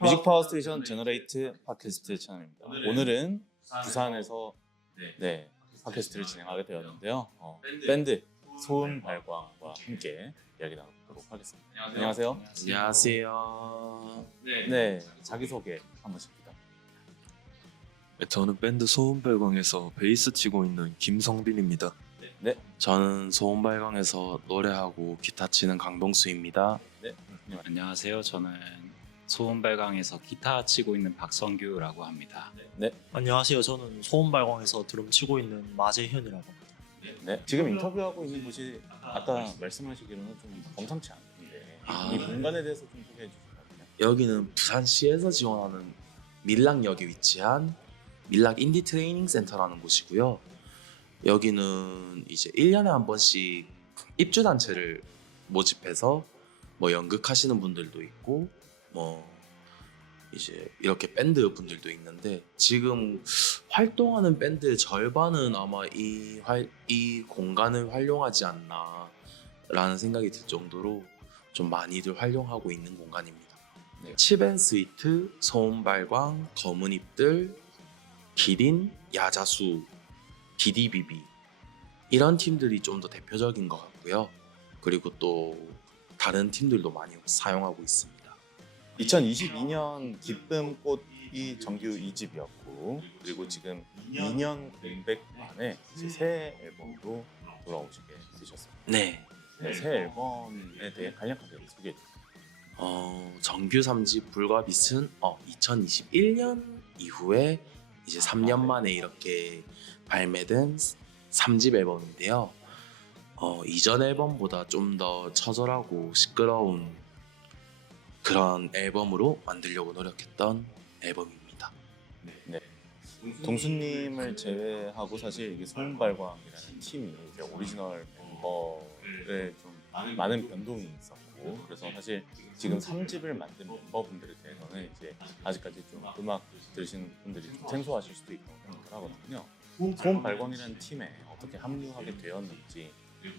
뮤직 파워 스테이션 제너레이트 팟캐스트 채널입니다. 오늘은 부산에서 팟캐스트를 진행하게 되었는데요. 밴드 소음발광과 함께 이야기 나누도록 하겠습니다. 안녕하세요. 안녕하세요. 네, 자기소개 한 번씩 부탁드립니다. 저는 밴드 소음발광에서 베이스 치고 있는 김성빈입니다. 네, 저는 소음발광에서 노래하고 기타 치는 강동수입니다. 네, 안녕하세요. 저는 소음발광에서 기타 치고 있는 박성규라고 합니다. 네, 안녕하세요. 저는 소음발광에서 드럼 치고 있는 마재현이라고 합니다. 네. 지금 인터뷰하고 있는 곳이 아까 말씀하시기로는 좀 범상치 않은데 이 공간에 대해서 좀 소개해 주시면. 여기는 부산시에서 지원하는 밀락역에 위치한 밀락 인디 트레이닝 센터라는 곳이고요. 여기는 이제 1년에 한 번씩 입주단체를 모집해서 뭐 연극하시는 분들도 있고 뭐 이제 이렇게 밴드 분들도 있는데, 지금 활동하는 밴드의 절반은 아마 이 공간을 활용하지 않나 라는 생각이 들 정도로 좀 많이들 활용하고 있는 공간입니다. 네. 칩앤스위트, 소음발광, 검은잎들, 기린, 야자수, DDBB 이런 팀들이 좀 더 대표적인 것 같고요. 그리고 또 다른 팀들도 많이 사용하고 있습니다. 2022년 기쁨꽃이 정규 2집이었고 그리고 지금 2년 공백 만에 이제 새 앨범으로 돌아오시게 되셨습니다. 네. 네, 새 앨범에 대해 간략하게 소개해 주세요. 정규 3집 불과 빛은 2021년 이후에 이제 3년 만에 이렇게 발매된 3집 앨범인데요. 이전 앨범보다 좀 더 처절하고 시끄러운 그런 앨범으로 만들려고 노력했던 앨범입니다. 네. 동수님을 제외하고 사실 이게 소음발광이라는 팀이 이제 오리지널 멤버에 좀 많은 변동이 있었고, 그래서 사실 지금 3집을 만든 멤버분들에 대해서는 이제 아직까지 좀 음악 들으시는 분들이 좀 생소하실 수도 있다고 생각을 하거든요. 소음발광이라는 팀에 어떻게 합류하게 되었는지,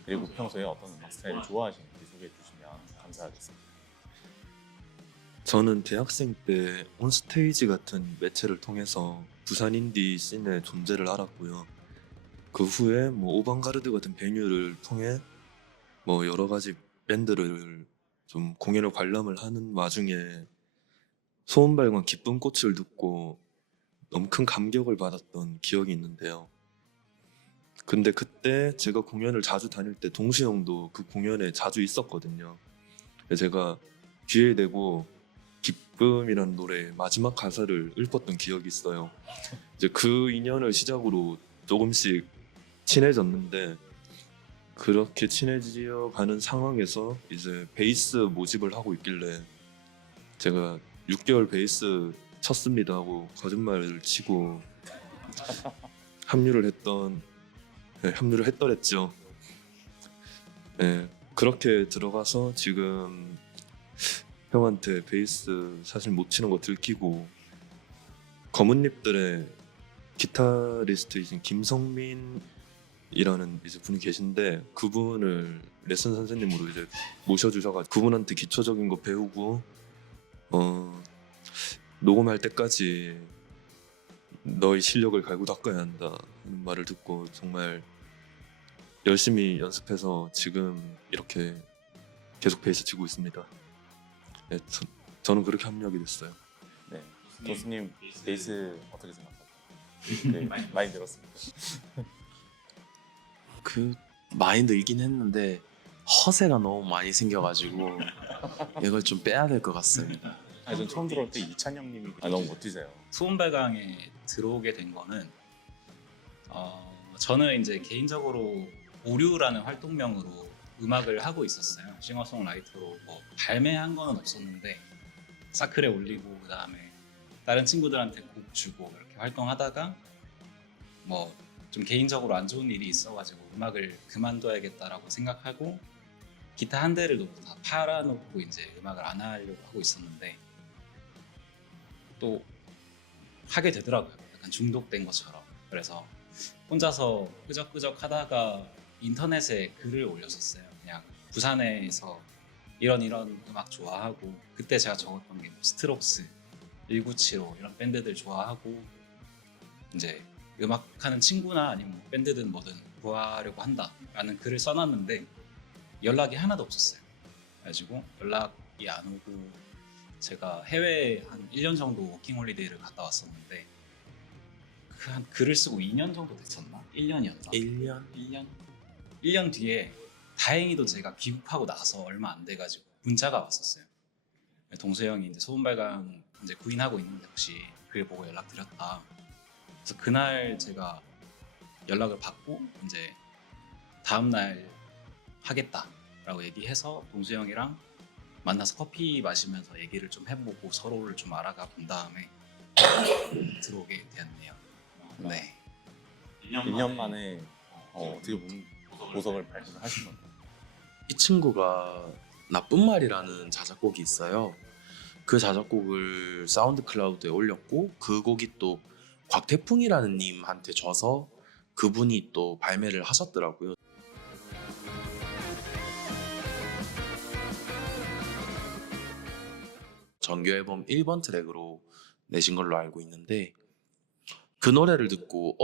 그리고 평소에 어떤 음악 스타일을 좋아하시는지 소개해 주시면 감사하겠습니다. 저는 대학생 때 온스테이지 같은 매체를 통해서 부산 인디 씬의 존재를 알았고요. 그 후에 뭐 오방가르드 같은 베뉴를 통해 뭐 여러 가지 밴드를 좀 공연을 관람을 하는 와중에 소음발광 기쁜 꽃을 듣고 너무 큰 감격을 받았던 기억이 있는데요. 근데 그때 제가 공연을 자주 다닐 때 동수 형도 그 공연에 자주 있었거든요. 그래서 제가 귀에 대고 기쁨이라는 노래의 마지막 가사를 읊었던 기억이 있어요. 이제 그 인연을 시작으로 조금씩 친해졌는데, 그렇게 친해져 가는 상황에서 이제 베이스 모집을 하고 있길래 제가 6개월 베이스 쳤습니다 하고 거짓말을 치고 합류를 했더랬죠. 네, 그렇게 들어가서 지금 형한테 베이스 사실 못 치는 거 들키고 검은잎들의 기타리스트이신 김성민이라는 이제 분이 계신데, 그분을 레슨 선생님으로 이제 모셔주셔가지고 그분한테 기초적인 거 배우고 녹음할 때까지 너의 실력을 갈고 닦아야 한다 하는 말을 듣고 정말 열심히 연습해서 지금 이렇게 계속 베이스 치고 있습니다. 네, 저는 그렇게 합류하게 됐어요. 네, 동수님 베이스 어떻게 생각하세요? 네, 많이 들었습니다. 많이 늘긴 했는데 허세가 너무 많이 생겨가지고 이걸 좀 빼야 될 것 같습니다. 전 처음 들어올 때 이찬영님이 너무 멋지세요. 소음발광에 들어오게 된 거는 저는 이제 개인적으로 오류라는 활동명으로 음악을 하고 있었어요. 싱어송라이터로 뭐 발매한 거는 없었는데 사클에 올리고 그다음에 다른 친구들한테 곡 주고 이렇게 활동하다가 뭐 좀 개인적으로 안 좋은 일이 있어가지고 음악을 그만둬야겠다라고 생각하고 기타 한 대를 놓고 다 팔아놓고 이제 음악을 안 하려고 하고 있었는데 또 하게 되더라고요. 약간 중독된 것처럼. 그래서 혼자서 끄적끄적 하다가 인터넷에 글을 올렸었어요. 그냥 부산에서 이런 음악 좋아하고, 그때 제가 적었던 게 뭐 스트록스, 1975 이런 밴드들 좋아하고 이제 음악하는 친구나 아니면 뭐 밴드든 뭐든 구하려고 한다라는 글을 써놨는데 연락이 하나도 없었어요. 그래가지고 연락이 안 오고 제가 해외에 한 1년 정도 워킹홀리데이를 갔다 왔었는데 그 한 글을 쓰고 2년 정도 됐었나? 1년이었나? 1년 뒤에 다행히도 제가 귀국하고 나서 얼마 안 돼가지고 문자가 왔었어요. 동수 형이 이제 소음발광 이제 구인하고 있는데 혹시 글 보고 연락드렸다. 그래서 그날 제가 연락을 받고 이제 다음 날 하겠다라고 얘기해서 동수 형이랑 만나서 커피 마시면서 얘기를 좀 해보고 서로를 좀 알아가 본 다음에 들어오게 되었네요. 네. 1년 만에 어떻게 보면 보석을 발견하신 건가요? 이 친구가 나쁜 말이라는 자작곡이 있어요. 그 자작곡을 사운드 클라우드에 올렸고 그 곡이 또 곽태풍이라는 님한테 줘서 그분이 또 발매를 하셨더라고요. 정규 앨범 1번 트랙으로 내신 걸로 알고 있는데 그 노래를 듣고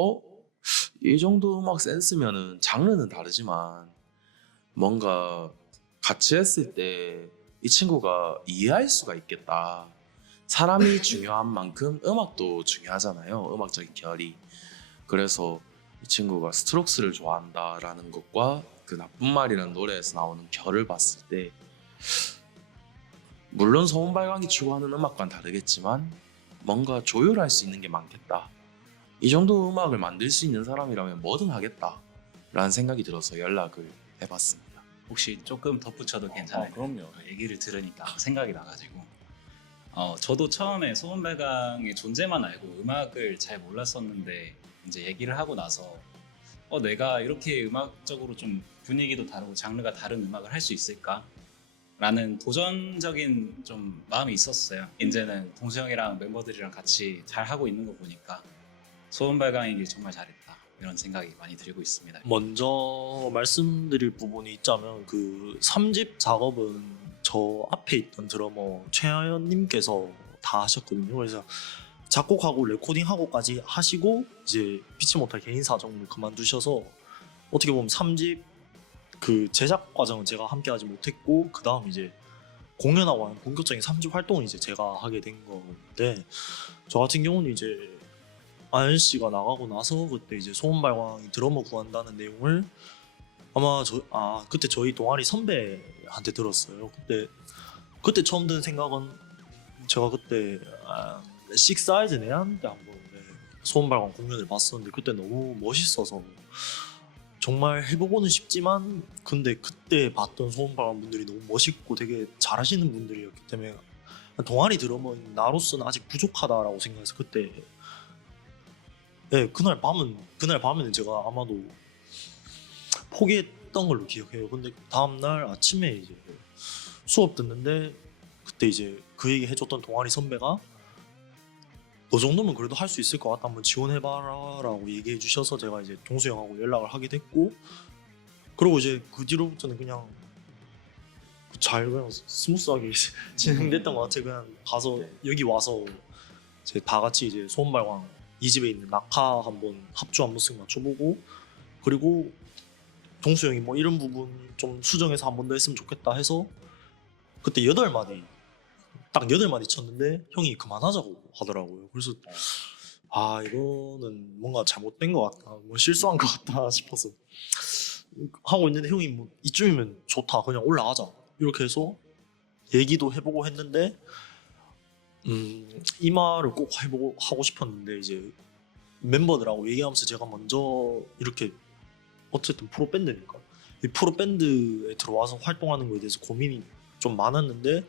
이 정도 음악 센스면은 장르는 다르지만 뭔가 같이 했을 때 이 친구가 이해할 수가 있겠다. 사람이 중요한 만큼 음악도 중요하잖아요. 음악적인 결이. 그래서 이 친구가 스트록스를 좋아한다라는 것과 그 나쁜 말이라는 노래에서 나오는 결을 봤을 때 물론 소음발광이 추구하는 음악과는 다르겠지만 뭔가 조율할 수 있는 게 많겠다. 이 정도 음악을 만들 수 있는 사람이라면 뭐든 하겠다 라는 생각이 들어서 연락을 해봤습니다. 혹시 조금 덧붙여도 괜찮아요? 그럼요. 얘기를 들으니까 생각이 나가지고 저도 처음에 소음발광의 존재만 알고 음악을 잘 몰랐었는데 이제 얘기를 하고 나서 내가 이렇게 음악적으로 좀 분위기도 다르고 장르가 다른 음악을 할 수 있을까? 라는 도전적인 좀 마음이 있었어요. 이제는 동수 형이랑 멤버들이랑 같이 잘 하고 있는 거 보니까 소음발광이길 정말 잘했다 이런 생각이 많이 들고 있습니다. 먼저 말씀드릴 부분이 있자면 그 3집 작업은 저 앞에 있던 드러머 최하연님께서 다 하셨거든요. 그래서 작곡하고 레코딩하고까지 하시고 이제 피치 못할 개인 사정을 그만두셔서 어떻게 보면 3집 그 제작 과정은 제가 함께하지 못했고 그 다음 이제 공연하고 하는 본격적인 3집 활동을 이제 제가 하게 된 건데 저 같은 경우는 이제 아연 씨가 나가고 나서 그때 이제 소음발광이 드러머 구한다는 내용을 아마 그때 저희 동아리 선배한테 들었어요. 그때 처음 든 생각은 제가 그때 식사이즈 내한테 한번 소음발광 공연을 봤었는데 그때 너무 멋있어서 정말 해보고는 싶지만 근데 그때 봤던 소음발광 분들이 너무 멋있고 되게 잘하시는 분들이었기 때문에 동아리 드러머인 나로서는 아직 부족하다라고 생각해서 그때 그날 밤에는 제가 아마도 포기했던 걸로 기억해요. 근데 다음날 아침에 이제 수업 듣는데 그때 이제 그 얘기 해줬던 동아리 선배가 너 정도면 그래도 할 수 있을 것 같다 한번 지원해봐라 라고 얘기해 주셔서 제가 이제 동수 형하고 연락을 하게 됐고 그리고 이제 그 뒤로부터는 그냥 스무스하게 진행됐던 것 같아요. 그냥 가서 여기 와서 이제 다 같이 이제 소음발광 이 집에 있는 낙하 한번 합주 한 번씩 맞춰보고 그리고 동수 형이 뭐 이런 부분 좀 수정해서 한 번 더 했으면 좋겠다 해서 그때 8마디 딱 8마디 쳤는데 형이 그만하자고 하더라고요. 그래서 이거는 뭔가 잘못된 것 같다 뭐 실수한 것 같다 싶어서 하고 있는데 형이 뭐 이쯤이면 좋다 그냥 올라가자 이렇게 해서 얘기도 해보고 했는데 이 말을 꼭 하고 싶었는데 이제 멤버들하고 얘기하면서 제가 먼저 이렇게 어쨌든 프로밴드니까 이 프로밴드에 들어와서 활동하는 거에 대해서 고민이 좀 많았는데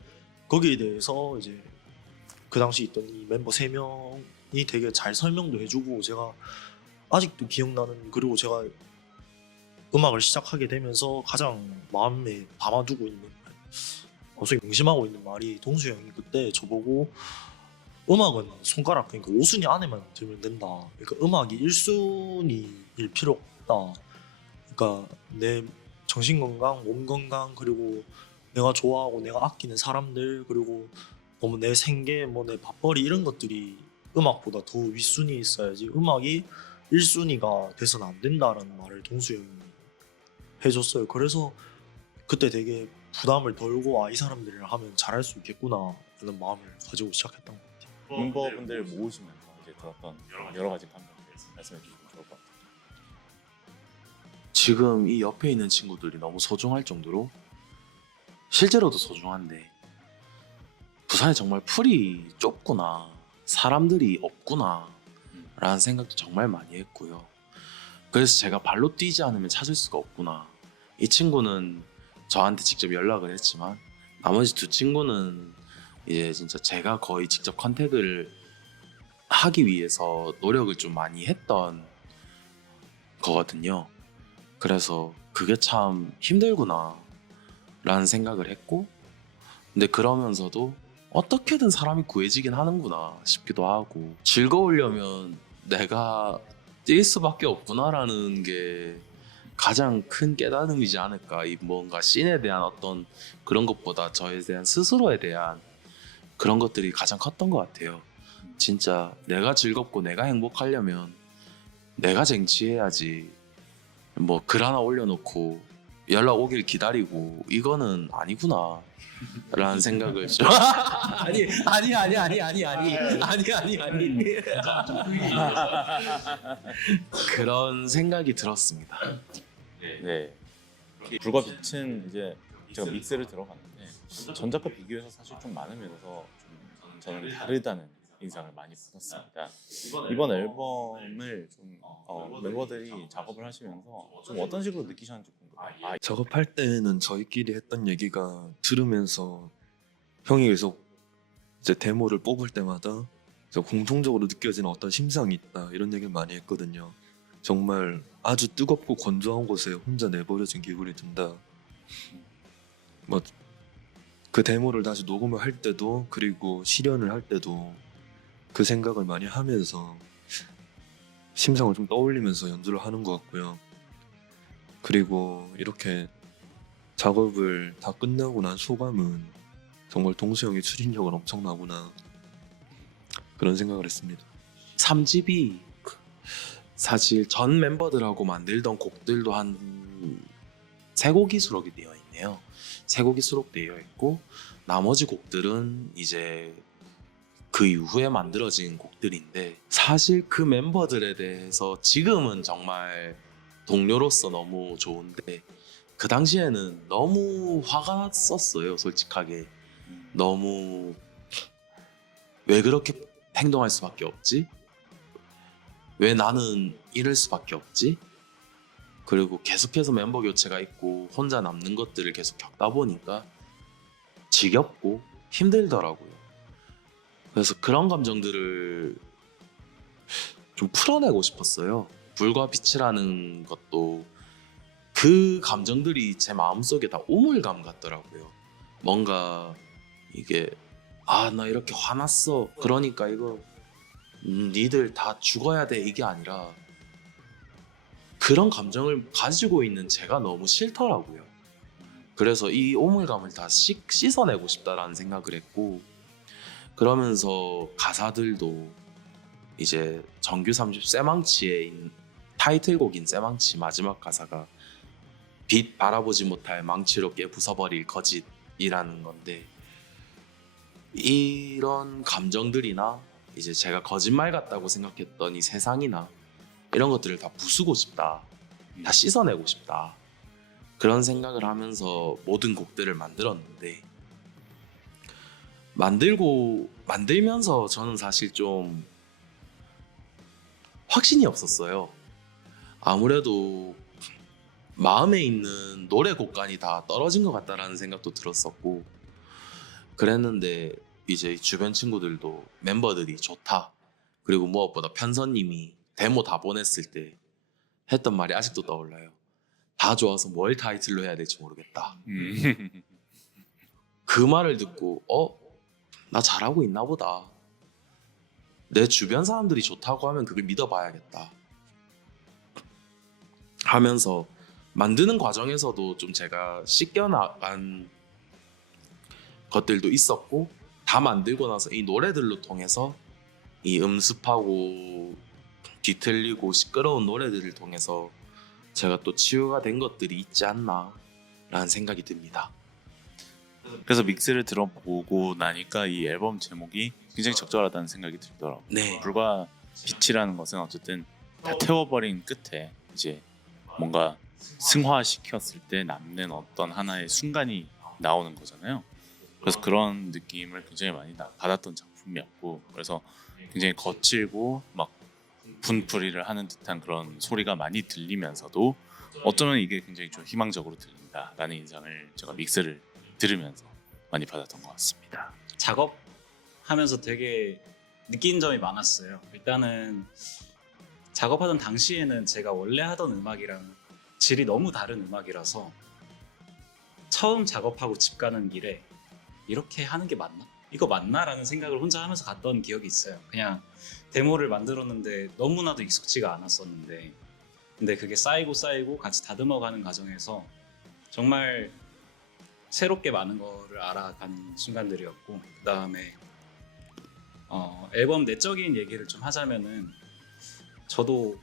거기에 대해서 이제 그 당시 있던 이 멤버 3명이 되게 잘 설명도 해주고 제가 아직도 기억나는 그리고 제가 음악을 시작하게 되면서 가장 마음에 담아두고 있는 계속 명심하고 있는 말이 동수 형이 그때 저보고 음악은 손가락 그러니까 5순위 안에만 들면 된다. 그러니까 음악이 1순위일 필요 없다. 그러니까 내 정신 건강, 몸 건강 그리고 내가 좋아하고 내가 아끼는 사람들 그리고 뭐 내 생계, 뭐 내 밥벌이 이런 것들이 음악보다 더 윗순위에 있어야지 음악이 1순위가 돼서는 안 된다라는 말을 동수 형이 해줬어요. 그래서 그때 되게 부담을 덜고 이 사람들이랑 하면 잘할 수 있겠구나 라는 마음을 가지고 시작했던 것 같아요. 멤버분들 모으시면서 이제 들었던 여러 가지 감정들 말씀해 주시면 좋을 것 같아요. 지금 이 옆에 있는 친구들이 너무 소중할 정도로 실제로도 소중한데 부산이 정말 풀이 좁구나, 사람들이 없구나 라는 생각도 정말 많이 했고요. 그래서 제가 발로 뛰지 않으면 찾을 수가 없구나. 이 친구는 저한테 직접 연락을 했지만 나머지 두 친구는 이제 진짜 제가 거의 직접 컨택을 하기 위해서 노력을 좀 많이 했던 거거든요. 그래서 그게 참 힘들구나 라는 생각을 했고, 근데 그러면서도 어떻게든 사람이 구해지긴 하는구나 싶기도 하고, 즐거우려면 내가 뛸 수밖에 없구나라는 게 가장 큰 깨달음이지 않을까. 이 뭔가 씬에 대한 어떤 그런 것보다 저에 대한 스스로에 대한 그런 것들이 가장 컸던 것 같아요. 진짜 내가 즐겁고 내가 행복하려면 내가 쟁취해야지, 뭐 글 하나 올려놓고 연락 오길 기다리고 이거는 아니구나 라는 생각을 좀 아니 그런 생각이 들었습니다. 네. 불과 빛은 이제 제가 믹스를 들어갔는데 전작과 비교해서 사실 좀 많은 면에서 좀 저는 다르다는 인상을 많이 받았습니다. 이번 앨범을 좀 멤버들이 작업을 하시면서 좀 어떤 식으로 느끼셨는지 궁금해요. 작업할 때는 저희끼리 했던 얘기가 들으면서 형이 계속 이제 데모를 뽑을 때마다 공통적으로 느껴지는 어떤 심상이 있다 이런 얘기를 많이 했거든요. 정말 아주 뜨겁고 건조한 곳에 혼자 내버려진 기분이 든다. 뭐 그 데모를 다시 녹음을 할 때도 그리고 실현을 할 때도 그 생각을 많이 하면서 심상을 좀 떠올리면서 연주를 하는 것 같고요. 그리고 이렇게 작업을 다 끝나고 난 소감은 정말 동수 형의 추진력은 엄청나구나 그런 생각을 했습니다. 3집이 사실 전 멤버들하고 만들던 곡들도 한 3곡이 수록이 되어 있네요. 3곡이 수록되어 있고 나머지 곡들은 이제 그 이후에 만들어진 곡들인데, 사실 그 멤버들에 대해서 지금은 정말 동료로서 너무 좋은데 그 당시에는 너무 화가 났었어요. 솔직하게 너무 왜 그렇게 행동할 수밖에 없지? 왜 나는 이럴 수밖에 없지? 그리고 계속해서 멤버 교체가 있고 혼자 남는 것들을 계속 겪다 보니까 지겹고 힘들더라고요. 그래서 그런 감정들을 좀 풀어내고 싶었어요. 불과 빛이라는 것도 그 감정들이 제 마음속에 다 우물감 같더라고요. 뭔가 이게 나 이렇게 화났어, 그러니까 이거 니들 다 죽어야 돼, 이게 아니라 그런 감정을 가지고 있는 제가 너무 싫더라고요. 그래서 이 우물감을 다 씻어내고 싶다라는 생각을 했고, 그러면서 가사들도 이제 정규 3집 쇠망치의 타이틀곡인 쇠망치 마지막 가사가 빛 바라보지 못할 망치로 깨 부숴버릴 거짓이라는 건데, 이런 감정들이나 이제 제가 거짓말 같다고 생각했던 이 세상이나 이런 것들을 다 부수고 싶다, 다 씻어내고 싶다, 그런 생각을 하면서 모든 곡들을 만들었는데, 만들면서 저는 사실 좀 확신이 없었어요. 아무래도 마음에 있는 노래 곡간이 다 떨어진 것 같다라는 생각도 들었었고, 그랬는데 이제 주변 친구들도 멤버들이 좋다, 그리고 무엇보다 편서님이 데모 다 보냈을 때 했던 말이 아직도 떠올라요. 다 좋아서 뭘 타이틀로 해야 될지 모르겠다. 그 말을 듣고 나 잘하고 있나 보다, 내 주변 사람들이 좋다고 하면 그걸 믿어봐야겠다 하면서 만드는 과정에서도 좀 제가 씻겨나간 것들도 있었고, 다 만들고 나서 이 노래들로 통해서 이 음습하고 뒤틀리고 시끄러운 노래들을 통해서 제가 또 치유가 된 것들이 있지 않나라는 생각이 듭니다. 그래서 믹스를 들어보고 나니까 이 앨범 제목이 굉장히 적절하다는 생각이 들더라고요. 네. 불과 빛이라는 것은 어쨌든 다 태워버린 끝에 이제 뭔가 승화시켰을 때 남는 어떤 하나의 순간이 나오는 거잖아요. 그래서 그런 느낌을 굉장히 많이 받았던 작품이었고, 그래서 굉장히 거칠고 막 분풀이를 하는 듯한 그런 소리가 많이 들리면서도 어쩌면 이게 굉장히 좀 희망적으로 들린다라는 인상을 제가 믹스를 들으면서 많이 받았던 것 같습니다. 작업하면서 되게 느낀 점이 많았어요. 일단은 작업하던 당시에는 제가 원래 하던 음악이랑 질이 너무 다른 음악이라서 처음 작업하고 집 가는 길에 이렇게 하는 게 맞나? 이거 맞나? 라는 생각을 혼자 하면서 갔던 기억이 있어요. 그냥 데모를 만들었는데 너무나도 익숙지가 않았었는데, 근데 그게 쌓이고 같이 다듬어가는 과정에서 정말 새롭게 많은 거를 알아간 순간들이었고, 그 다음에 앨범 내적인 얘기를 좀 하자면은, 저도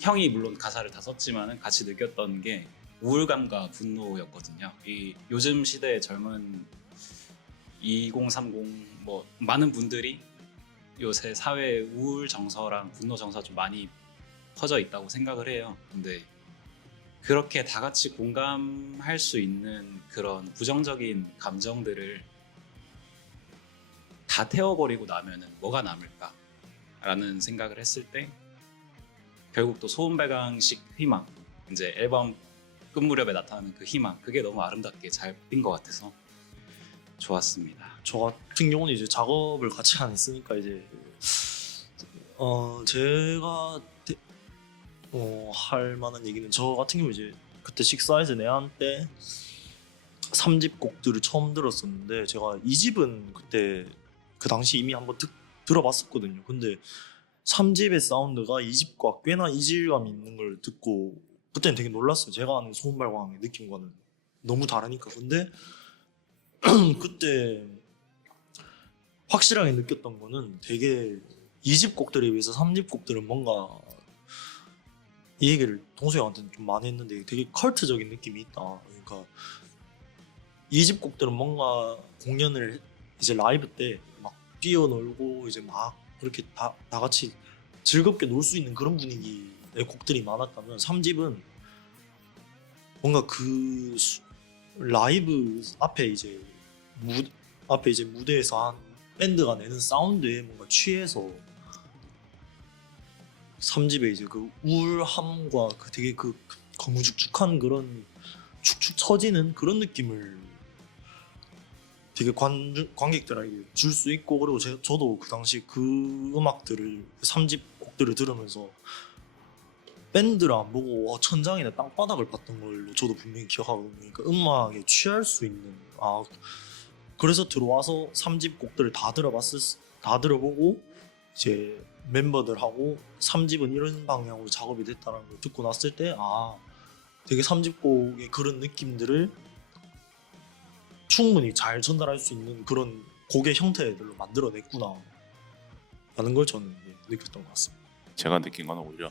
형이 물론 가사를 다 썼지만은 같이 느꼈던 게 우울감과 분노였거든요. 이 요즘 시대의 젊은 2030 뭐 많은 분들이 요새 사회에 우울 정서랑 분노 정서가 좀 많이 퍼져 있다고 생각을 해요. 근데 그렇게 다 같이 공감할 수 있는 그런 부정적인 감정들을 다 태워버리고 나면은 뭐가 남을까라는 생각을 했을 때, 결국 또 소음발광식 희망, 이제 앨범 끝 무렵에 나타나는 그 희망, 그게 너무 아름답게 잘 뽑힌 것 같아서 좋았습니다. 저 같은 경우는 이제 작업을 같이 안 했으니까 이제 제가 할 만한 얘기는, 저 같은 경우 이제 그때 식사에서 내한 때 3집 곡들을 처음 들었었는데, 제가 2집은 그때 그 당시 이미 한번 들어봤었거든요. 근데 3집의 사운드가 2집과 꽤나 이질감이 있는 걸 듣고 그때는 되게 놀랐어요. 제가 아는 소음발광의 느낌과는 너무 다르니까. 근데 그때 확실하게 느꼈던 거는, 되게 2집 곡들에 비해서 3집 곡들은 뭔가, 이 얘기를 동수형한테는 좀 많이 했는데, 되게 컬트적인 느낌이 있다. 그러니까 2집 곡들은 뭔가 공연을 이제 라이브 때 막 뛰어놀고 이제 막 그렇게 다 같이 즐겁게 놀 수 있는 그런 분위기의 곡들이 많았다면, 3집은 뭔가 그 라이브 앞에 이제 무대에서 한 밴드가 내는 사운드에 뭔가 취해서 3집에 이제 그 우울함과 그 되게 그 거무죽죽한 그런 축축 처지는 그런 느낌을 되게 관객들에게 줄 수 있고, 그리고 저도 그 당시 그 음악들을, 3집 곡들을 들으면서 밴드를 안 보고 천장이나 땅바닥을 봤던 걸로 저도 분명히 기억하거든요. 그러니까 음악에 취할 수 있는, 그래서 들어와서 3집 곡들을 다 들어보고 이제 멤버들하고 3집은 이런 방향으로 작업이 됐다는 걸 듣고 났을 때, 되게 3집 곡의 그런 느낌들을 충분히 잘 전달할 수 있는 그런 곡의 형태들로 만들어냈구나 라는 걸 저는 느꼈던 것 같습니다. 제가 느낀 건 오히려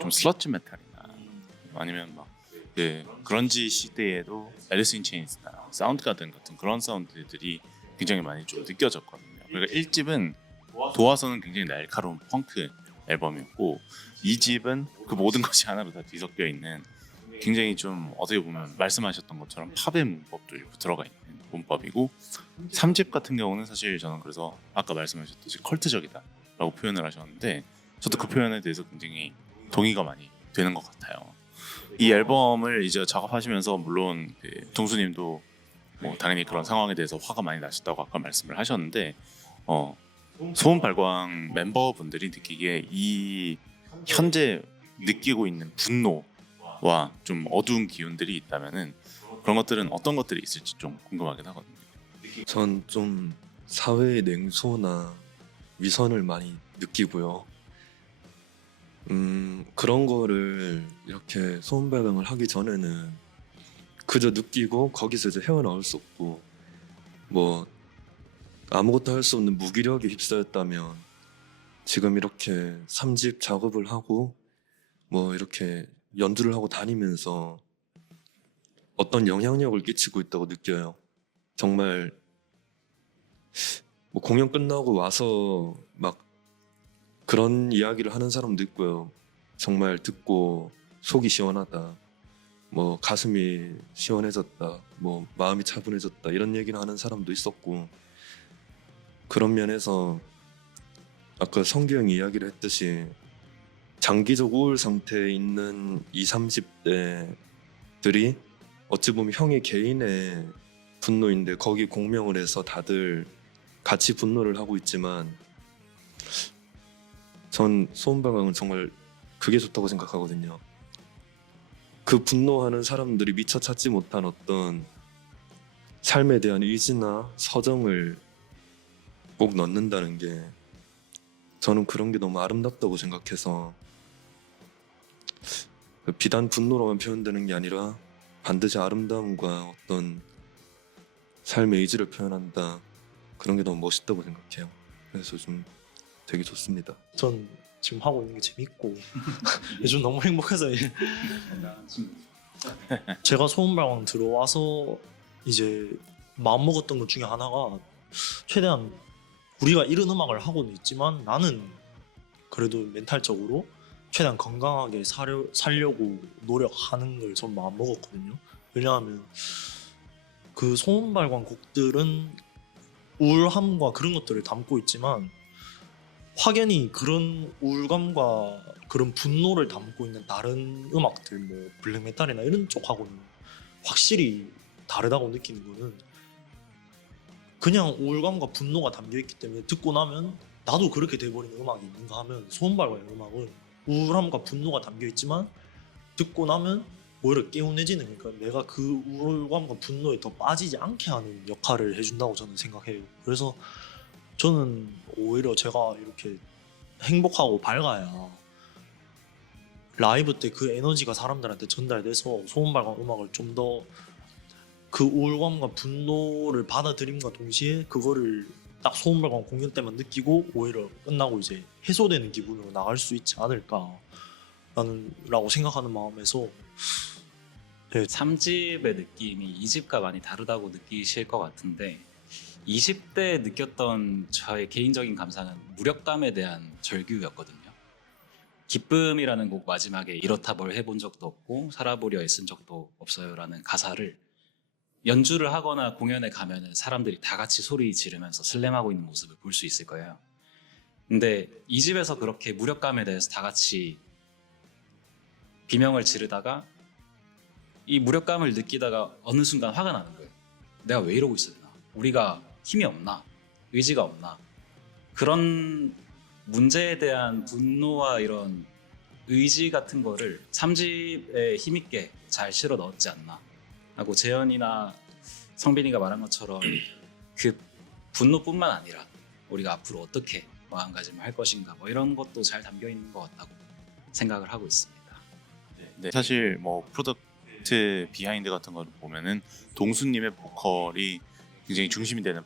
좀 슬러지 메탈이나 아니면 막 그런지 시대에도 앨리스 인 체인스나 사운드가든 같은 그런 사운드들이 굉장히 많이 좀 느껴졌거든요. 그러니까 1집은 도화선은 굉장히 날카로운 펑크 앨범이었고, 2집은 그 모든 것이 하나로 다 뒤섞여 있는 굉장히 좀 어떻게 보면 말씀하셨던 것처럼 팝의 문법도 일부 들어가 있는 문법이고, 3집 같은 경우는 사실 저는 그래서 아까 말씀하셨듯이 컬트적이다라고 표현을 하셨는데, 저도 그 표현에 대해서 굉장히 동의가 많이 되는 것 같아요. 이 앨범을 이제 작업하시면서 물론 동수님도 뭐 당연히 그런 상황에 대해서 화가 많이 나셨다고 아까 말씀을 하셨는데, 소음발광 멤버분들이 느끼기에 이 현재 느끼고 있는 분노와 좀 어두운 기운들이 있다면은 그런 것들은 어떤 것들이 있을지 좀 궁금하긴 하거든요. 전 좀 사회의 냉소나 위선을 많이 느끼고요. 그런 거를 이렇게 소음발광을 하기 전에는 그저 느끼고 거기서 이제 헤어나올 수 없고, 뭐 아무것도 할 수 없는 무기력에 휩싸였다면 지금 이렇게 3집 작업을 하고 뭐 이렇게 연주를 하고 다니면서 어떤 영향력을 끼치고 있다고 느껴요. 정말 뭐 공연 끝나고 와서 막 그런 이야기를 하는 사람도 있고요. 정말 듣고 속이 시원하다, 뭐 가슴이 시원해졌다, 뭐 마음이 차분해졌다 이런 얘기를 하는 사람도 있었고, 그런 면에서 아까 성규 형이 이야기를 했듯이 장기적 우울 상태에 있는 20, 30대들이 어찌 보면 형의 개인의 분노인데 거기 공명을 해서 다들 같이 분노를 하고 있지만, 전 소음방황은 정말 그게 좋다고 생각하거든요. 그 분노하는 사람들이 미처 찾지 못한 어떤 삶에 대한 의지나 서정을 꼭 넣는다는 게, 저는 그런 게 너무 아름답다고 생각해서, 비단 분노로만 표현되는 게 아니라 반드시 아름다움과 어떤 삶의 의지를 표현한다, 그런 게 너무 멋있다고 생각해요. 그래서 좀 되게 좋습니다. 전 지금 하고 있는 게 재밌고 요즘 너무 행복해서 제가 소음발광 들어와서 이제 마음먹었던 것 중에 하나가, 최대한 우리가 이런 음악을 하고는 있지만 나는 그래도 멘탈적으로 최대한 건강하게 살려고 노력하는 걸 전 마음먹었거든요. 왜냐하면 그 소음발광 곡들은 우울함과 그런 것들을 담고 있지만 확연히 그런 우울감과 그런 분노를 담고 있는 다른 음악들, 뭐 블랙메탈이나 이런 쪽하고는 확실히 다르다고 느끼는 거는, 그냥 우울감과 분노가 담겨있기 때문에 듣고 나면 나도 그렇게 돼버리는 음악이 있는가 하면, 소음발광의 음악은 우울함과 분노가 담겨있지만 듣고 나면 오히려 개운해지는, 그러니까 내가 그 우울감과 분노에 더 빠지지 않게 하는 역할을 해준다고 저는 생각해요. 그래서 저는 오히려 제가 이렇게 행복하고 밝아야 라이브 때 그 에너지가 사람들한테 전달돼서 소음발광 음악을 좀 더 그 우울감과 분노를 받아들임과 동시에 그거를 딱 소음발광 공연 때만 느끼고 오히려 끝나고 이제 해소되는 기분으로 나갈 수 있지 않을까 라고 생각하는 마음에서, 3집의 느낌이 2집과 많이 다르다고 느끼실 것 같은데, 20대 느꼈던 저의 개인적인 감상은 무력감에 대한 절규였거든요. 기쁨이라는 곡 마지막에 이렇다 뭘 해본 적도 없고 살아보려 애쓴 적도 없어요라는 가사를 연주를 하거나 공연에 가면은 사람들이 다 같이 소리 지르면서 슬램하고 있는 모습을 볼 수 있을 거예요. 근데 이 집에서 그렇게 무력감에 대해서 다 같이 비명을 지르다가 이 무력감을 느끼다가 어느 순간 화가 나는 거예요. 내가 왜 이러고 있었나? 우리가 힘이 없나? 의지가 없나? 그런 문제에 대한 분노와 이런 의지 같은 거를 3집에 힘있게 잘 실어 넣었지 않나 하고, 재현이나 성빈이가 말한 것처럼 그 분노뿐만 아니라 우리가 앞으로 어떻게 마음가짐을 할 것인가, 뭐 이런 것도 잘 담겨 있는 것 같다고 생각을 하고 있습니다. 네, 사실 뭐 프로덕트 비하인드 같은 걸 보면은 동수님의 보컬이 굉장히 중심이 되는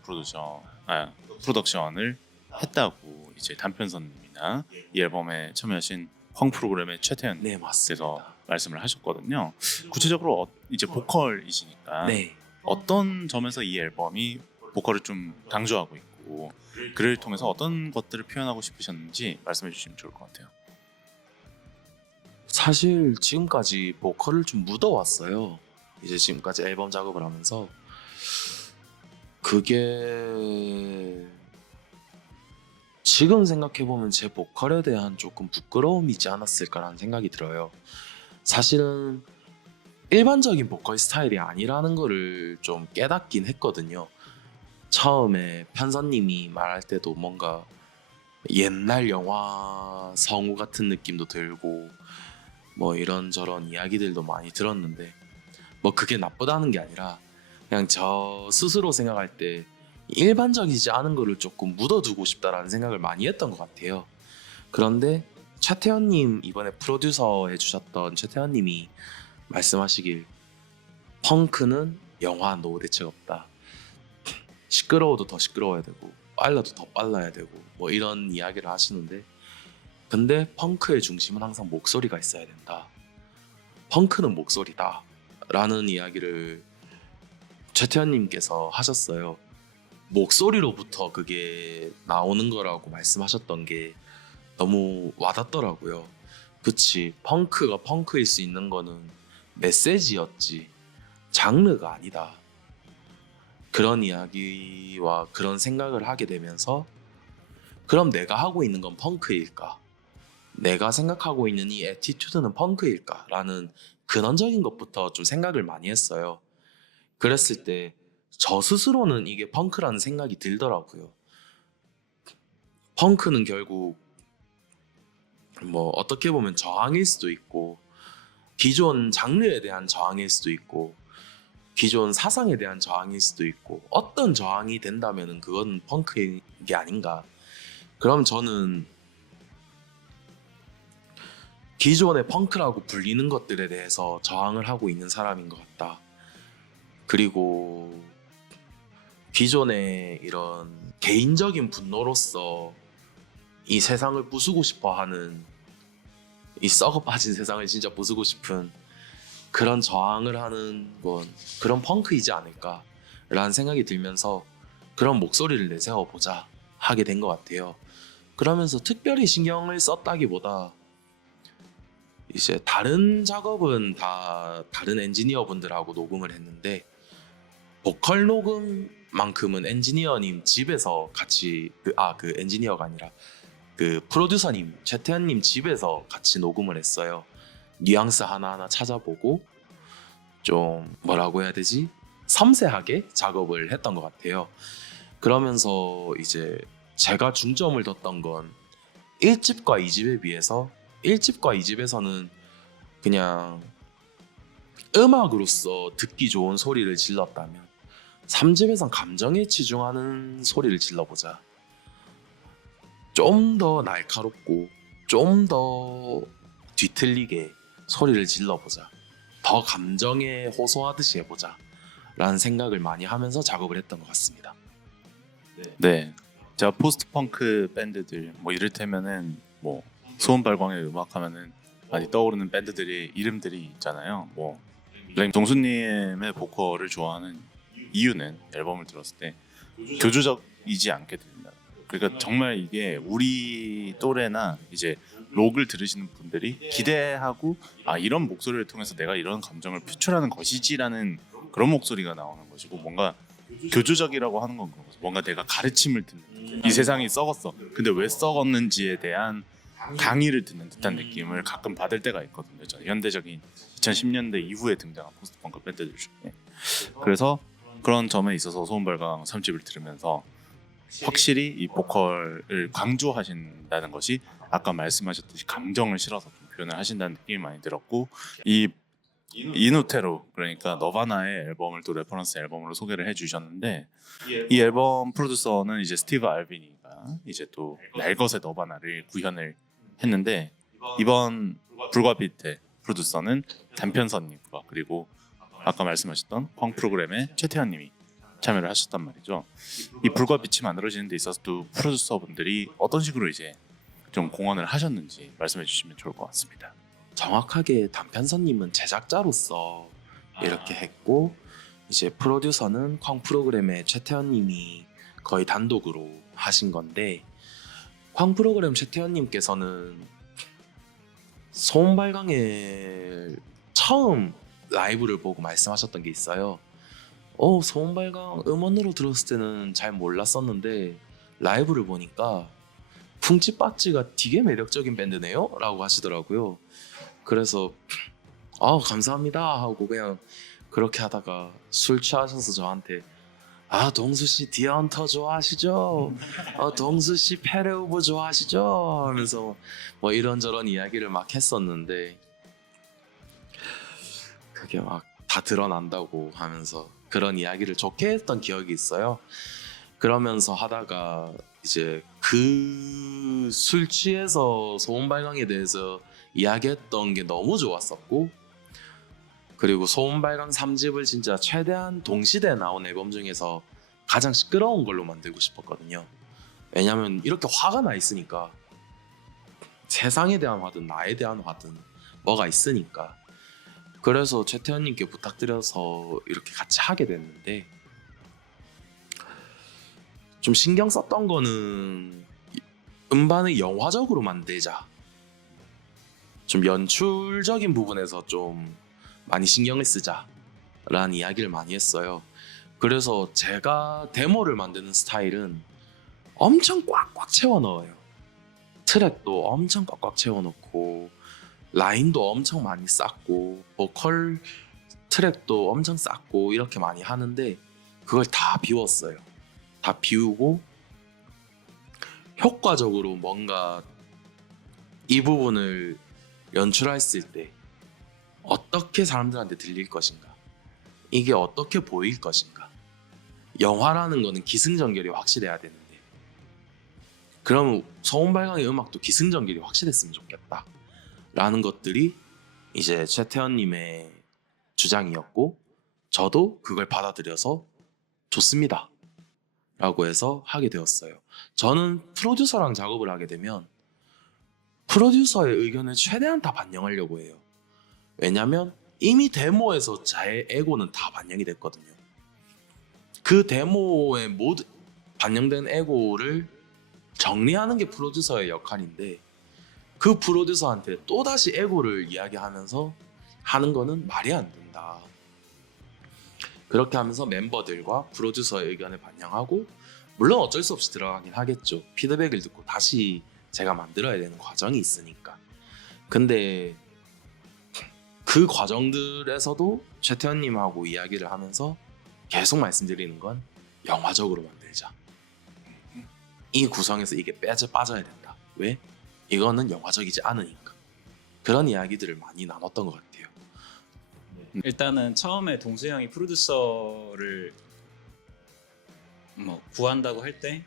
프로덕션을 했다고 이제 단편선님이나 이 앨범에 참여하신 황 프로그램의 최태현 네, 맞습니다. 께서 말씀을 하셨거든요. 구체적으로 이제 보컬이시니까 네. 어떤 점에서 이 앨범이 보컬을 좀 강조하고 있고 그를 통해서 어떤 것들을 표현하고 싶으셨는지 말씀해 주시면 좋을 것 같아요. 사실 지금까지 보컬을 좀 묻어왔어요. 이제 지금까지 앨범 작업을 하면서 그게 지금 생각해보면 제 보컬에 대한 조금 부끄러움이지 않았을까라는 생각이 들어요. 사실은 일반적인 보컬 스타일이 아니라는 거를 좀 깨닫긴 했거든요. 처음에 편선님이 말할 때도 뭔가 옛날 영화 성우 같은 느낌도 들고 뭐 이런저런 이야기들도 많이 들었는데, 뭐 그게 나쁘다는 게 아니라 그냥 저 스스로 생각할 때 일반적이지 않은 거를 조금 묻어두고 싶다라는 생각을 많이 했던 것 같아요. 그런데 최태현님, 이번에 프로듀서 해주셨던 최태현님이 말씀하시길 펑크는 영화 노래 대책 없다. 시끄러워도 더 시끄러워야 되고 빨라도 더 빨라야 되고 뭐 이런 이야기를 하시는데, 근데 펑크의 중심은 항상 목소리가 있어야 된다. 펑크는 목소리다 라는 이야기를 최태현님께서 하셨어요. 목소리로부터 그게 나오는 거라고 말씀하셨던 게 너무 와닿더라고요. 그치, 펑크가 펑크일 수 있는 거는 메시지였지 장르가 아니다. 그런 이야기와 그런 생각을 하게 되면서, 그럼 내가 하고 있는 건 펑크일까? 내가 생각하고 있는 이 애티튜드는 펑크일까? 라는 근원적인 것부터 좀 생각을 많이 했어요. 그랬을 때 저 스스로는 이게 펑크라는 생각이 들더라고요. 펑크는 결국 뭐 어떻게 보면 저항일 수도 있고, 기존 장르에 대한 저항일 수도 있고, 기존 사상에 대한 저항일 수도 있고, 어떤 저항이 된다면은 그건 펑크인 게 아닌가. 그럼 저는 기존의 펑크라고 불리는 것들에 대해서 저항을 하고 있는 사람인 것 같다. 그리고 기존의 이런 개인적인 분노로서 이 세상을 부수고 싶어하는, 이 썩어 빠진 세상을 진짜 부수고 싶은 그런 저항을 하는 건 그런 펑크이지 않을까라는 생각이 들면서 그런 목소리를 내세워보자 하게 된 것 같아요. 그러면서 특별히 신경을 썼다기보다 이제 다른 작업은 다 다른 엔지니어 분들하고 녹음을 했는데, 보컬 녹음만큼은 엔지니어님 집에서 같이 그 엔지니어가 아니라 그 프로듀서님 최태현님 집에서 같이 녹음을 했어요. 뉘앙스 하나하나 찾아보고 좀 뭐라고 해야 되지? 섬세하게 작업을 했던 것 같아요. 그러면서 이제 제가 중점을 뒀던 건 1집과 2집에 비해서 1집과 2집에서는 그냥 음악으로서 듣기 좋은 소리를 질렀다면 3집에선 감정에 치중하는 소리를 질러보자. 좀 더 날카롭고 좀 더 뒤틀리게 소리를 질러보자. 더 감정에 호소하듯이 해보자 라는 생각을 많이 하면서 작업을 했던 것 같습니다. 네, 제가 포스트 펑크 밴드들 뭐 이를테면은 뭐 소음발광의 음악하면은 많이 떠오르는 밴드들의 이름들이 있잖아요. 뭐 동수님의 보컬을 좋아하는 이유는 앨범을 들었을 때 교조적이지 않게 들린다. 그러니까 정말 이게 우리 또래나 이제 록을 들으시는 분들이 기대하고, 아, 이런 목소리를 통해서 내가 이런 감정을 표출하는 것이지라는 그런 목소리가 나오는 것이고, 뭔가 교조적이라고 하는 건 그런 거죠. 뭔가 내가 가르침을 듣는, 이 세상이 썩었어, 근데 왜 썩었는지에 대한 강의를 듣는 듯한 느낌을 가끔 받을 때가 있거든요. 저는 현대적인 2010년대 이후에 등장한 포스트펑크 밴드들 중에. 그래서 그런 점에 있어서 소음발광 3집을 들으면서 확실히 이 보컬을 강조하신다는 것이 아까 말씀하셨듯이 감정을 실어서 좀 표현을 하신다는 느낌이 많이 들었고, 이 이누테로, 그러니까 너바나의 앨범을 또 레퍼런스 앨범으로 소개를 해주셨는데, 이 앨범 프로듀서는 이제 스티브 알비니가 이제 또 날것의 너바나를 구현을 했는데, 이번 불과 빛의 프로듀서는 단편선님과 그리고 아까 말씀하셨던 펑 프로그램의 최태현님이 참여를 하셨단 말이죠. 이 불과 빛이 만들어지는 데 있어서 또 프로듀서 분들이 어떤 식으로 이제 좀 공헌을 하셨는지 말씀해 주시면 좋을 것 같습니다. 정확하게 단편선님은 제작자로서 이렇게 했고, 이제 프로듀서는 쾅 프로그램의 최태현님이 거의 단독으로 하신 건데, 쾅 프로그램 최태현님께서는 소음발광의 처음 라이브를 보고 말씀하셨던 게 있어요. 소음발광 음원으로 들었을 때는 잘 몰랐었는데 라이브를 보니까 쿵찌빠찌가 되게 매력적인 밴드네요 라고 하시더라고요. 그래서 감사합니다 하고 그냥 그렇게 하다가 술 취하셔서 저한테 동수씨 디언터 좋아하시죠? 동수씨 페레우브 좋아하시죠? 하면서 뭐 이런저런 이야기를 막 했었는데, 그게 막 다 드러난다고 하면서 그런 이야기를 좋게 했던 기억이 있어요. 그러면서 하다가 이제 그 술 취해서 소음발광에 대해서 이야기했던 게 너무 좋았었고, 그리고 소음발광 3집을 진짜 최대한 동시대에 나온 앨범 중에서 가장 시끄러운 걸로 만들고 싶었거든요. 왜냐면 이렇게 화가 나 있으니까 세상에 대한 화든 나에 대한 화든 뭐가 있으니까. 그래서 최태현님께 부탁드려서 이렇게 같이 하게 됐는데 좀 신경 썼던 거는 음반을 영화적으로 만들자. 좀 연출적인 부분에서 좀 많이 신경을 쓰자라는 이야기를 많이 했어요. 그래서 제가 데모를 만드는 스타일은 엄청 꽉꽉 채워 넣어요. 트랙도 엄청 꽉꽉 채워 넣고 라인도 엄청 많이 쌓고 보컬 트랙도 엄청 쌓고 이렇게 많이 하는데 그걸 다 비웠어요. 다 비우고 효과적으로 뭔가 이 부분을 연출했을 때 어떻게 사람들한테 들릴 것인가, 이게 어떻게 보일 것인가. 영화라는 거는 기승전결이 확실해야 되는데 그러면 소음발광의 음악도 기승전결이 확실했으면 좋겠다 라는 것들이 이제 최태현님의 주장이었고 저도 그걸 받아들여서 좋습니다 라고 해서 하게 되었어요. 저는 프로듀서랑 작업을 하게 되면 프로듀서의 의견을 최대한 다 반영하려고 해요. 왜냐면 이미 데모에서 제 에고는 다 반영이 됐거든요. 그 데모에 모두 반영된 에고를 정리하는 게 프로듀서의 역할인데 그 프로듀서한테 또다시 에고를 이야기하면서 하는 거는 말이 안 된다. 그렇게 하면서 멤버들과 프로듀서의 의견을 반영하고 물론 어쩔 수 없이 들어가긴 하겠죠. 피드백을 듣고 다시 제가 만들어야 되는 과정이 있으니까. 근데 그 과정들에서도 최태현님하고 이야기를 하면서 계속 말씀드리는 건 영화적으로 만들자. 이 구성에서 이게 빠져야 된다. 왜? 이거는 영화적이지 않으니까. 그런 이야기들을 많이 나눴던 것 같아요. 일단은 처음에 동수 형이 프로듀서를 뭐 구한다고 할 때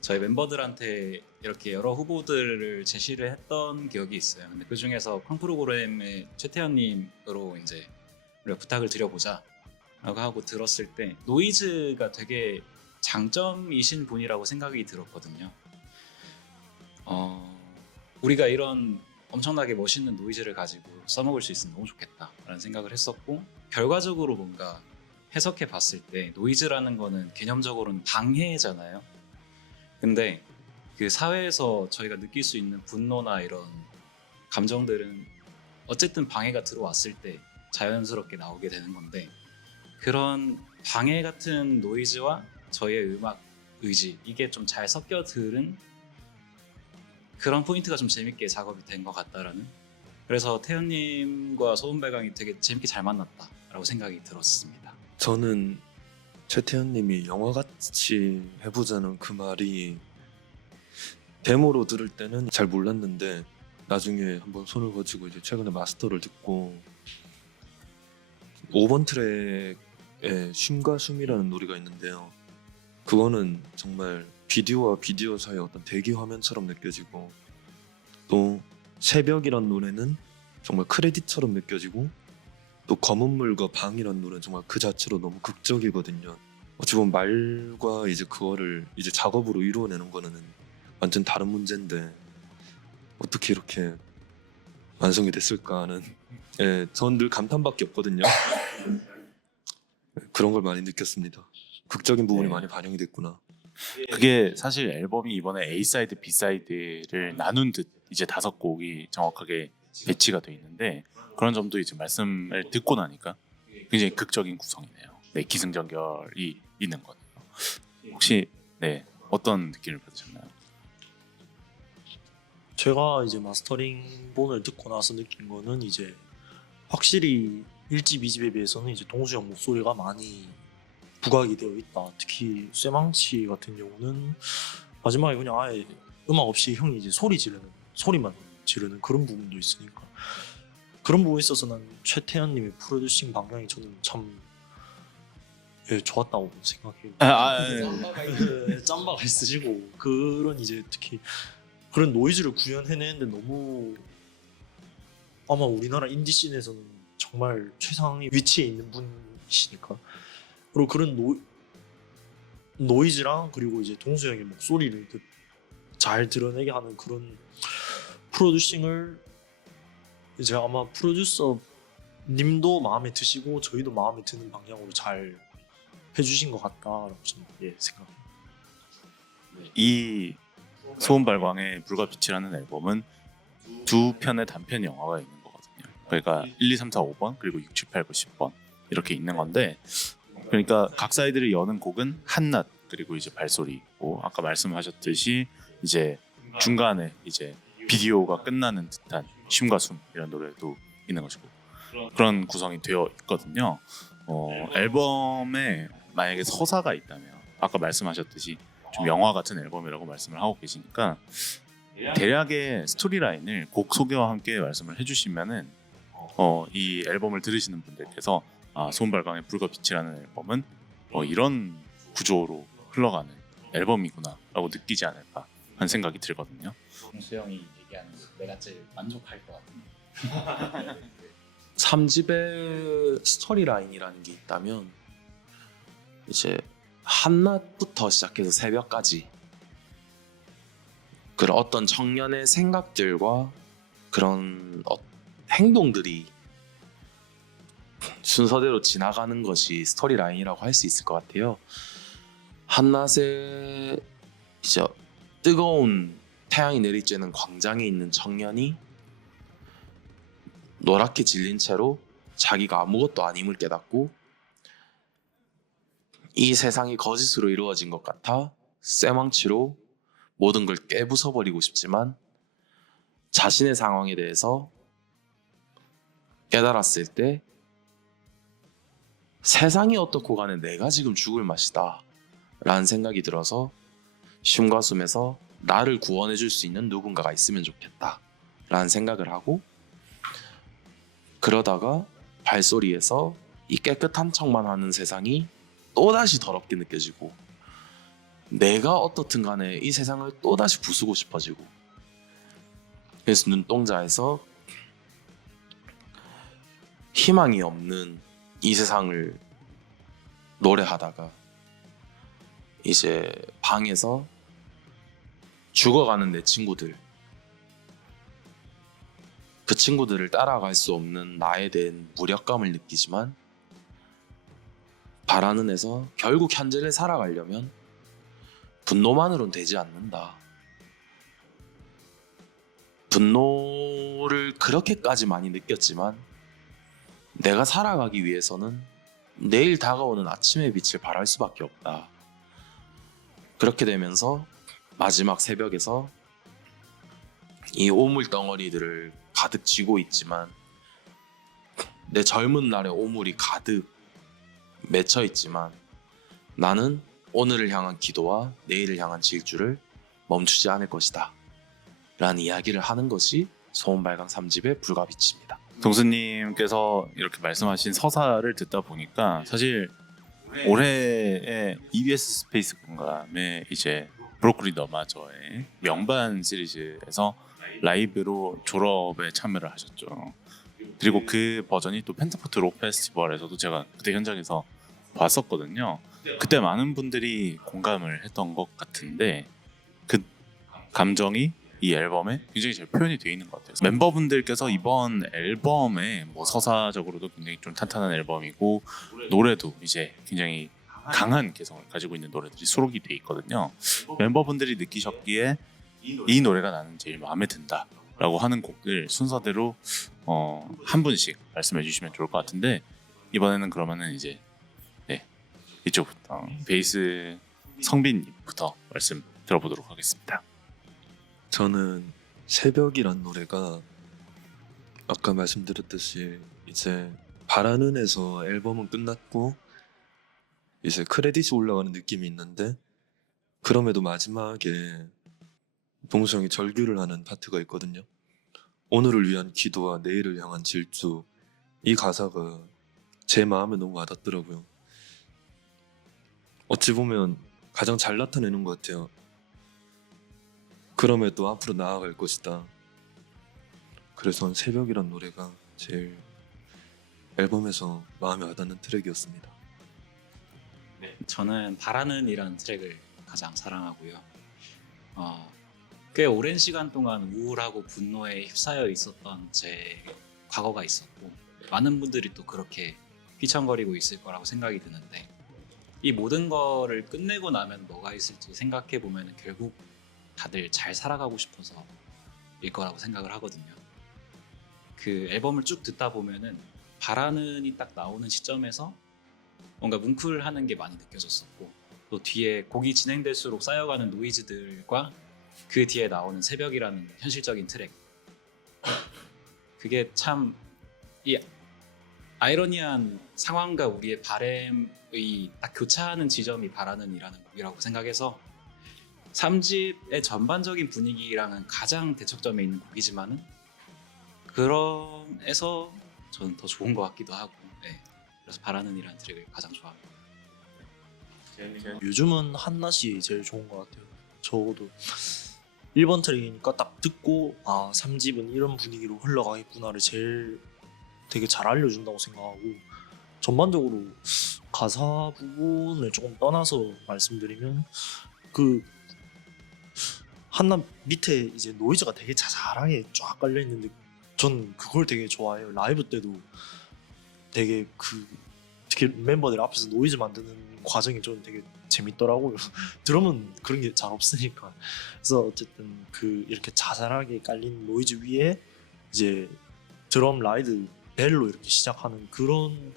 저희 멤버들한테 이렇게 여러 후보들을 제시를 했던 기억이 있어요. 근데 그 중에서 쾅 프로그램의 최태현님으로 이제 우리가 부탁을 드려보자라고 하고 들었을 때 노이즈가 되게 장점이신 분이라고 생각이 들었거든요. 우리가 이런 엄청나게 멋있는 노이즈를 가지고 써먹을 수 있으면 너무 좋겠다라는 생각을 했었고 결과적으로 뭔가 해석해 봤을 때 노이즈라는 거는 개념적으로는 방해잖아요. 근데 그 사회에서 저희가 느낄 수 있는 분노나 이런 감정들은 어쨌든 방해가 들어왔을 때 자연스럽게 나오게 되는 건데 그런 방해 같은 노이즈와 저희의 음악 의지 이게 좀 잘 섞여 들은 그런 포인트가 좀 재밌게 작업이 된 것 같다라는. 그래서 태연님과 소음발광이 되게 재밌게 잘 만났다라고 생각이 들었습니다. 저는 최태현님이 영화같이 해보자는 그 말이 데모로 들을 때는 잘 몰랐는데 나중에 한번 손을 거치고 이제 최근에 마스터를 듣고 5번 트랙에 쉼과 숨이라는 노래가 있는데요. 그거는 정말 비디오와 비디오 사이의 어떤 대기 화면처럼 느껴지고 또 새벽이란 노래는 정말 크레딧처럼 느껴지고 또 검은 물과 방이란 노래는 정말 그 자체로 너무 극적이거든요. 어찌 보면 말과 이제 그거를 이제 작업으로 이루어내는 거는 완전 다른 문제인데 어떻게 이렇게 완성이 됐을까 하는 전 늘 감탄밖에 없거든요. 그런 걸 많이 느꼈습니다. 극적인 부분이 네. 많이 반영이 됐구나. 그게 사실 앨범이 이번에 A 사이드, B 사이드를 나눈 듯 이제 5곡이 정확하게 배치가 돼 있는데 그런 점도 이제 말씀을 듣고 나니까 굉장히 극적인 구성이네요. 네, 기승전결이 있는 거네요. 혹시 네 어떤 느낌을 받으셨나요? 제가 이제 마스터링 본을 듣고 나서 느낀 거는 이제 확실히 1집, 2집에 비해서는 이제 동수 형 목소리가 많이 부각이 되어 있다. 특히 쇠망치 같은 경우는 마지막에 그냥 아예 음악 없이 형이 이제 소리만 지르는 그런 부분도 있으니까 그런 부분에 있어서 난 최태현님의 프로듀싱 방향이 저는 참 좋았다고 생각해요. 짬바가 있으시고 그런 이제 특히 그런 노이즈를 구현해내는데 너무 아마 우리나라 인디 씬에서는 정말 최상의 위치에 있는 분이시니까 그리고 그런 노이즈랑 그리고 이제 동수 형의 목소리를 잘 드러내게 하는 그런 프로듀싱을 이제 아마 프로듀서 님도 마음에 드시고 저희도 마음에 드는 방향으로 잘 해주신 것 같다라고 저는 생각합니다. 이 소음발광의 불과 빛이라는 앨범은 두 편의 단편 영화가 있는 거거든요. 그러니까 1, 2, 3, 4, 5번 그리고 6, 7, 8, 9, 10번 이렇게 있는 건데, 그러니까 각 사이드를 여는 곡은 한낮 그리고 이제 발소리고, 아까 말씀하셨듯이 이제 중간에 이제 비디오가 끝나는 듯한 쉼과 숨 이런 노래도 있는 것이고, 그런 구성이 되어 있거든요. 앨범에 만약에 서사가 있다면, 아까 말씀하셨듯이 좀 영화 같은 앨범이라고 말씀을 하고 계시니까 대략의 스토리라인을 곡 소개와 함께 말씀을 해주시면은 이 앨범을 들으시는 분들께서 소음발광의 불과 빛이라는 앨범은 이런 구조로 흘러가는 앨범이구나라고 느끼지 않을까 하는 생각이 들거든요. 동수 형이 얘기하는 거 내가 제일 만족할 것 같은 3집의 스토리 라인이라는 게 있다면 이제 한낮부터 시작해서 새벽까지 그런 어떤 청년의 생각들과 그런 행동들이 순서대로 지나가는 것이 스토리 라인이라고 할 수 있을 것 같아요. 한낮에 이제 뜨거운 태양이 내리쬐는 광장에 있는 청년이 노랗게 질린 채로 자기가 아무것도 아님을 깨닫고 이 세상이 거짓으로 이루어진 것 같아 쇠망치로 모든 걸 깨부숴버리고 싶지만 자신의 상황에 대해서 깨달았을 때 세상이 어떻고 간에 내가 지금 죽을 맛이다 라는 생각이 들어서 쉼과 숨에서 나를 구원해 줄 수 있는 누군가가 있으면 좋겠다 라는 생각을 하고, 그러다가 발소리에서 이 깨끗한 척만 하는 세상이 또다시 더럽게 느껴지고 내가 어떻든 간에 이 세상을 또다시 부수고 싶어지고, 그래서 눈동자에서 희망이 없는 이 세상을 노래하다가 이제 방에서 죽어가는 내 친구들, 그 친구들을 따라갈 수 없는 나에 대한 무력감을 느끼지만 바라는 에서 결국 현재를 살아가려면 분노만으로는 되지 않는다. 분노를 그렇게까지 많이 느꼈지만 내가 살아가기 위해서는 내일 다가오는 아침의 빛을 바랄 수밖에 없다. 그렇게 되면서 마지막 새벽에서 이 오물 덩어리들을 가득 쥐고 있지만 내 젊은 날의 오물이 가득 맺혀 있지만 나는 오늘을 향한 기도와 내일을 향한 질주를 멈추지 않을 것이다 라는 이야기를 하는 것이 소음발광 3집의 불가빛입니다. 동수님께서 이렇게 말씀하신 서사를 듣다 보니까 사실 올해의 EBS 스페이스 공감에 이제 브로콜리 너마저의 명반 시리즈에서 라이브로 졸업에 참여를 하셨죠. 그리고 그 버전이 또 펜타포트 록 페스티벌에서도 제가 그때 현장에서 봤었거든요. 그때 많은 분들이 공감을 했던 것 같은데 그 감정이 이 앨범에 굉장히 잘 표현이 되어 있는 것 같아요. 멤버분들께서 이번 앨범에 뭐 서사적으로도 굉장히 좀 탄탄한 앨범이고 노래도 이제 굉장히 강한 개성을 가지고 있는 노래들이 수록이 되어 있거든요. 멤버분들이 느끼셨기에 이 노래가 나는 제일 마음에 든다라고 하는 곡들 순서대로 한 분씩 말씀해 주시면 좋을 것 같은데, 이번에는 그러면은 이제 이쪽부터 베이스 성빈님부터 말씀 들어보도록 하겠습니다. 저는 새벽이란 노래가 아까 말씀드렸듯이 이제 바라는 에서 앨범은 끝났고 이제 크레딧이 올라가는 느낌이 있는데, 그럼에도 마지막에 동수 형이 절규를 하는 파트가 있거든요. 오늘을 위한 기도와 내일을 향한 질주, 이 가사가 제 마음에 너무 와닿더라고요. 어찌 보면 가장 잘 나타내는 것 같아요. 그럼에도 앞으로 나아갈 것이다. 그래서 새벽이란 노래가 제일 앨범에서 마음에 와닿는 트랙이었습니다. 저는 바라는이라는 트랙을 가장 사랑하고요. 꽤 오랜 시간 동안 우울하고 분노에 휩싸여 있었던 제 과거가 있었고 많은 분들이 또 그렇게 휘청거리고 있을 거라고 생각이 드는데 이 모든 거를 끝내고 나면 뭐가 있을지 생각해 보면 결국 다들 잘 살아가고 싶어서 일 거라고 생각을 하거든요. 그 앨범을 쭉 듣다 보면은 바라는이 딱 나오는 시점에서 뭔가 뭉클하는 게 많이 느껴졌었고 또 뒤에 곡이 진행될수록 쌓여가는 노이즈들과 그 뒤에 나오는 새벽이라는 현실적인 트랙 그게 참 이 아이러니한 상황과 우리의 바램의 딱 교차하는 지점이 바라는이라는 곡이라고 생각해서 3집의 전반적인 분위기랑은 가장 대척점에 있는 곡이지만은 그럼에서 저는 더 좋은 것 같기도 하고 네. 그래서 바라는이라는 트랙을 가장 좋아합니다. 요즘은 한낮이 제일 좋은 것 같아요. 적어도 1번 트랙이니까 딱 듣고 3집은 이런 분위기로 흘러가겠구나를 제일 되게 잘 알려준다고 생각하고 전반적으로 가사 부분을 조금 떠나서 말씀드리면 그 한낮 밑에 이제 노이즈가 되게 자잘하게 쫙 깔려 있는데 전 그걸 되게 좋아해요. 라이브 때도 되게 특히 멤버들 앞에서 노이즈 만드는 과정이 저는 되게 재밌더라고요. 드럼은 그런 게 잘 없으니까. 그래서 어쨌든 이렇게 자잘하게 깔린 노이즈 위에 이제 드럼 라이드 벨로 이렇게 시작하는 그런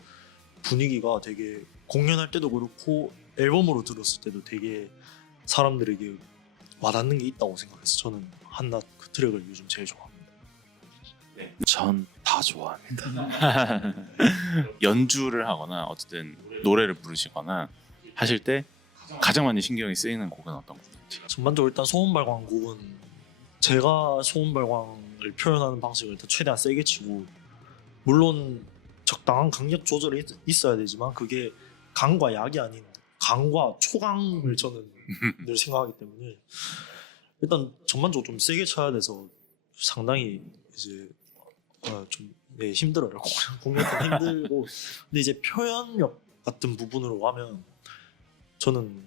분위기가 되게 공연할 때도 그렇고 앨범으로 들었을 때도 되게 사람들에게 와닿는 게 있다고 생각해서 저는 한낮 그 트랙을 요즘 제일 좋아합니다. 전 다 좋아합니다. 연주를 하거나 어쨌든 노래를 부르시거나 하실 때 가장 많이 신경이 쓰이는 곡은 어떤 곡인지. 전반적으로 일단 소음발광 곡은 제가 소음발광을 표현하는 방식을 일단 최대한 세게 치고 물론 적당한 강약 조절이 있어야 되지만 그게 강과 약이 아닌 강과 초강을 저는 늘 생각하기 때문에 일단 전반적으로 좀 세게 쳐야 돼서 상당히 이제 좀 힘들어요. 공략도 힘들고 근데 이제 표현력 같은 부분으로 하면 저는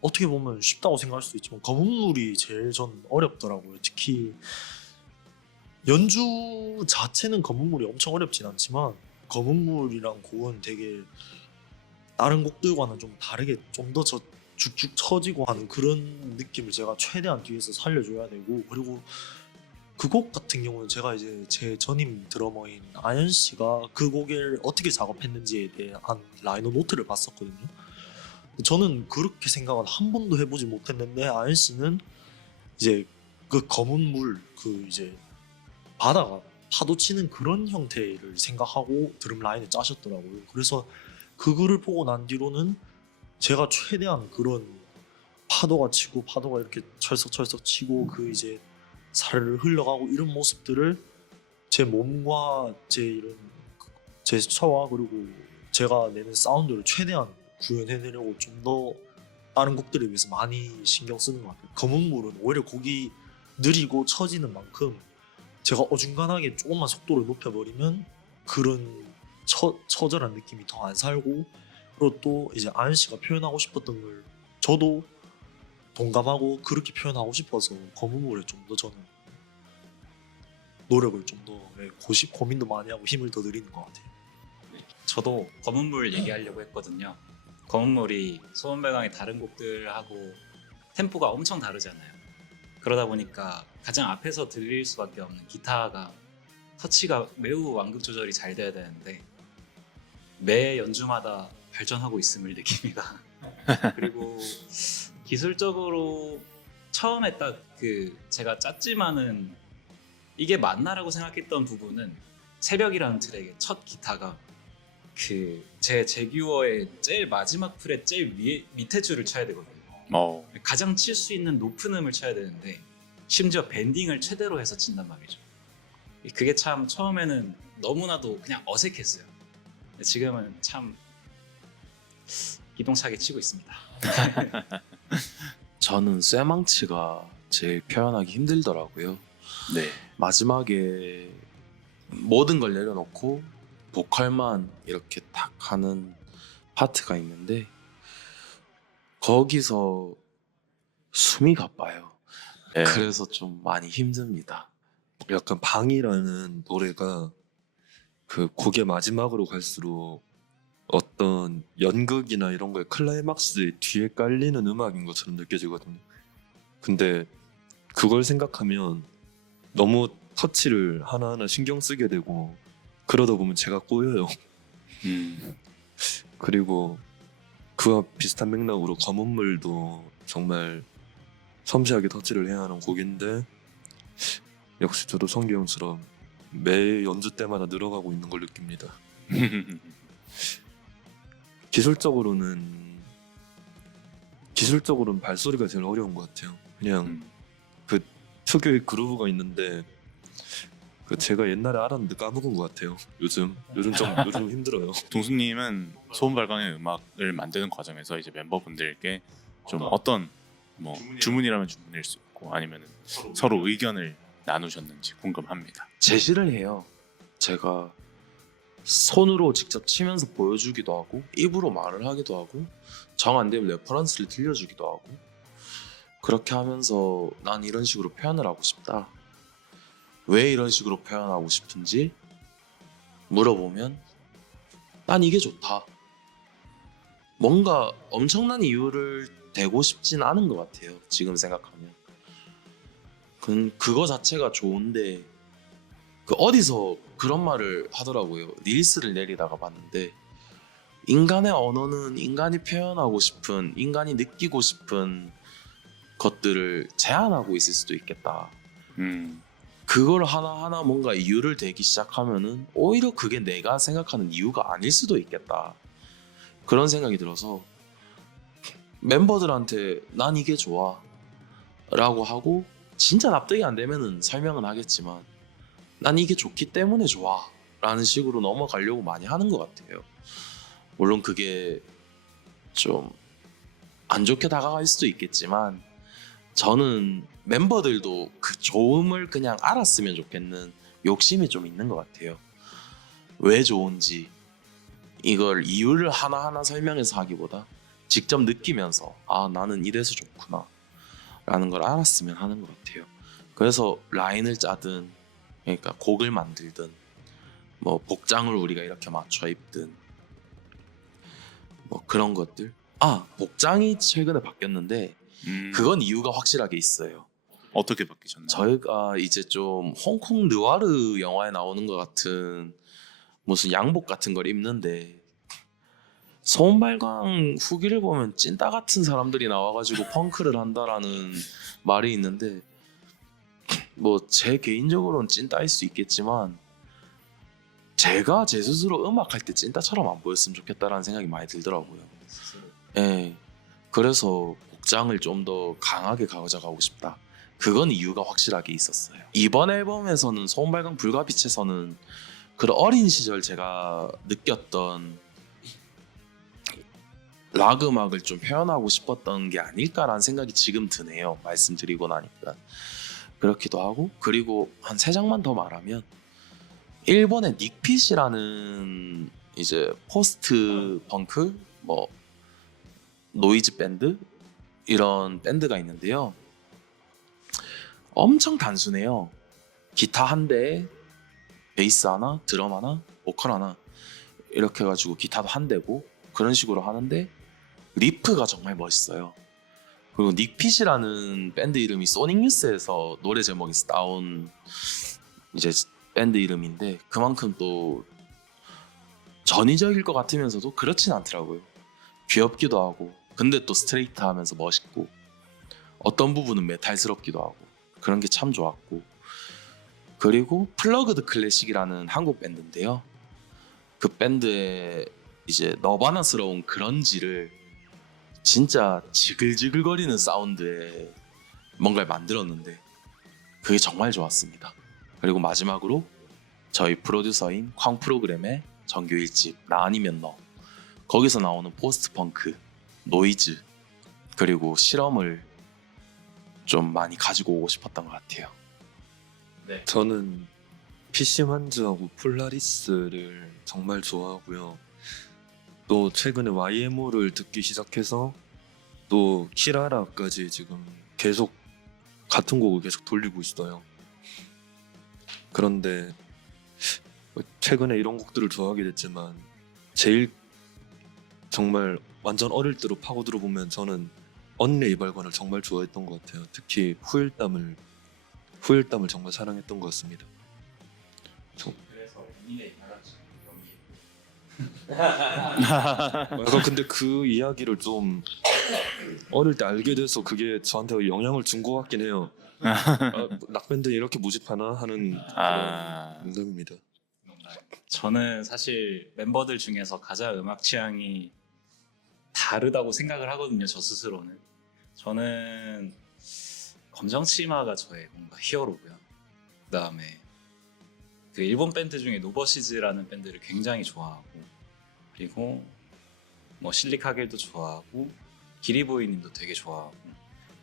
어떻게 보면 쉽다고 생각할 수도 있지만 검은물이 제일 전 어렵더라고요. 특히 연주 자체는 검은물이 엄청 어렵진 않지만 검은물이랑 곡은 되게 다른 곡들과는 좀 다르게 좀 더 죽죽 처지고 하는 그런 느낌을 제가 최대한 뒤에서 살려줘야 되고 그리고 그 곡 같은 경우는 제가 이제 제 전임 드러머인 아연 씨가 그 곡을 어떻게 작업했는지에 대한 라이너 노트를 봤었거든요. 저는 그렇게 생각은 한 번도 해보지 못했는데 아연 씨는 이제 그 검은 물 이제 바다가 파도 치는 그런 형태를 생각하고 드럼 라인을 짜셨더라고요. 그래서 그 글을 보고 난 뒤로는 제가 최대한 그런 파도가 치고 파도가 이렇게 철썩철썩 치고 그 이제 살을 흘러가고 이런 모습들을 제 몸과 제 이런 제스처와 그리고 제가 내는 사운드를 최대한 구현해내려고 좀 더 다른 곡들에 비해서 많이 신경 쓰는 것 같아요. 검은 물은 오히려 곡이 느리고 처지는 만큼 제가 어중간하게 조금만 속도를 높여버리면 그런 처절한 느낌이 더 안 살고 그리고 또 이제 아연 씨가 표현하고 싶었던 걸 저도 동감하고 그렇게 표현하고 싶어서 검은 물에 좀 더 저는 노력을 좀 더 고민도 많이 하고 힘을 더 들이는 것 같아요. 저도 검은물 얘기하려고 했거든요. 검은물이 소음발광의 다른 곡들하고 템포가 엄청 다르잖아요. 그러다 보니까 가장 앞에서 들릴 수밖에 없는 기타가 터치가 매우 완급 조절이 잘 돼야 되는데 매 연주마다 발전하고 있음을 느낍니다. 그리고 기술적으로 처음에 딱 제가 짰지만은 이게 맞나라고 생각했던 부분은 새벽이라는 트랙의 첫 기타가 제 제규어의 제일 마지막 프렛 제일 밑에 줄을 쳐야 되거든요. 가장 칠 수 있는 높은 음을 쳐야 되는데 심지어 밴딩을 최대로 해서 친단 말이죠. 그게 참 처음에는 너무나도 그냥 어색했어요. 지금은 참 기동차게 치고 있습니다. 저는 쇠망치가 제일 표현하기 힘들더라고요. 네. 마지막에 모든 걸 내려놓고 보컬만 이렇게 탁 하는 파트가 있는데 거기서 숨이 가빠요. 예. 그래서 좀 많이 힘듭니다. 약간 방이라는 노래가 그 곡의 마지막으로 갈수록 어떤 연극이나 이런 거에 클라이막스 뒤에 깔리는 음악인 것처럼 느껴지거든요. 근데 그걸 생각하면 너무 터치를 하나하나 신경 쓰게 되고 그러다 보면 제가 꼬여요. 그리고 그와 비슷한 맥락으로 검은물도 정말 섬세하게 터치를 해야 하는 곡인데 역시 저도 성기 형처럼 매 연주 때마다 늘어가고 있는 걸 느낍니다. 기술적으로는 발소리가 제일 어려운 것 같아요. 그냥 그 특유의 그루브가 있는데 그 제가 옛날에 알았는데 까먹은 것 같아요. 요즘 좀 힘들어요. 동수님은 소음 발광의 음악을 만드는 과정에서 이제 멤버분들께 좀 어떤 뭐 주문이라면 주문일 수 있고 아니면 서로 의견을 나누셨는지 궁금합니다. 제시를 해요. 제가 손으로 직접 치면서 보여주기도 하고 입으로 말을 하기도 하고 정 안 되면 레퍼런스를 들려주기도 하고 그렇게 하면서 난 이런 식으로 표현을 하고 싶다. 왜 이런 식으로 표현하고 싶은지 물어보면 난 이게 좋다. 뭔가 엄청난 이유를 대고 싶진 않은 것 같아요. 지금 생각하면. 그거 자체가 좋은데 그 어디서 그런 말을 하더라고요. 릴스를 내리다가 봤는데 인간의 언어는 인간이 표현하고 싶은, 인간이 느끼고 싶은 것들을 제한하고 있을 수도 있겠다. 그걸 하나하나 뭔가 이유를 대기 시작하면은 오히려 그게 내가 생각하는 이유가 아닐 수도 있겠다. 그런 생각이 들어서 멤버들한테 난 이게 좋아 라고 하고 진짜 납득이 안 되면은 설명은 하겠지만 난 이게 좋기 때문에 좋아 라는 식으로 넘어가려고 많이 하는 것 같아요. 물론 그게 좀 안 좋게 다가갈 수도 있겠지만 저는 멤버들도 그 좋음을 그냥 알았으면 좋겠는 욕심이 좀 있는 것 같아요. 왜 좋은지 이걸 이유를 하나하나 설명해서 하기보다 직접 느끼면서 아 나는 이래서 좋구나 라는 걸 알았으면 하는 것 같아요. 그래서 라인을 짜든 그러니까 곡을 만들든 뭐 복장을 우리가 이렇게 맞춰 입든 뭐 그런 것들. 복장이 최근에 바뀌었는데 그건 이유가 확실하게 있어요. 어떻게 바뀌셨나요? 저희가 이제 좀 홍콩 느와르 영화에 나오는 것 같은 무슨 양복 같은 걸 입는데 소음발광 후기를 보면 찐따 같은 사람들이 나와가지고 펑크를 한다라는 말이 있는데 뭐 제 개인적으로는 찐따일 수 있겠지만 제가 제 스스로 음악할 때 찐따처럼 안 보였으면 좋겠다라는 생각이 많이 들더라고요. 예, 그래서 복장을 좀 더 강하게 가져가고 싶다. 그건 이유가 확실하게 있었어요. 이번 앨범에서는 소음발광 불가빛에서는 그 어린 시절 제가 느꼈던 락 음악을 좀 표현하고 싶었던 게 아닐까라는 생각이 지금 드네요. 말씀드리고 나니까 그렇기도 하고 그리고 한 3장만 더 말하면 일본의 닉핏이라는 이제 포스트 펑크 뭐 노이즈 밴드 이런 밴드가 있는데요. 엄청 단순해요. 기타 한 대에 베이스 하나, 드럼 하나, 보컬 하나 이렇게 해가지고 기타도 한 대고 그런 식으로 하는데 리프가 정말 멋있어요. 그리고 닉핏이라는 밴드 이름이 소닉유스에서 노래 제목에서 따온 이제 밴드 이름인데 그만큼 또 전위적일 것 같으면서도 그렇진 않더라고요. 귀엽기도 하고 근데 또 스트레이트하면서 멋있고 어떤 부분은 메탈스럽기도 하고 그런 게 참 좋았고 그리고 플러그드 클래식이라는 한국 밴드인데요. 그 밴드의 이제 너바나스러운 그런지를 진짜 지글지글거리는 사운드에 뭔가를 만들었는데 그게 정말 좋았습니다. 그리고 마지막으로 저희 프로듀서인 쾅 프로그램의 정규 1집 나 아니면 너 거기서 나오는 포스트 펑크, 노이즈 그리고 실험을 좀 많이 가지고 오고 싶었던 것 같아요. 저는 PC만즈하고 폴라리스를 정말 좋아하고요. 또 최근에 YMO를 듣기 시작해서 또 또 키라라까지 지금 계속 같은 곡을 계속 돌리고 있어요. 그런데 최근에 이런 곡들을 좋아하게 됐지만 제일 정말 완전 어릴 때로 파고 들어보면 저는 언레이발관을 정말 좋아했던 것 같아요. 특히 후일담을 정말 사랑했던 것 같습니다. 그래서 본인의 이야기 근데 그 이야기를 좀 어릴 때 알게 돼서 그게 저한테 영향을 준 것 같긴 해요. 락밴드 이렇게 모집하나 하는 그런 농담입니다. 저는 사실 멤버들 중에서 가장 음악 취향이 다르다고 생각을 하거든요. 저 스스로는. 저는 검정치마가 저의 뭔가 히어로고요. 그다음에 그 일본 밴드 중에 노버시즈라는 밴드를 굉장히 좋아하고, 그리고 뭐 실리카겔도 좋아하고 기리보이님도 되게 좋아하고,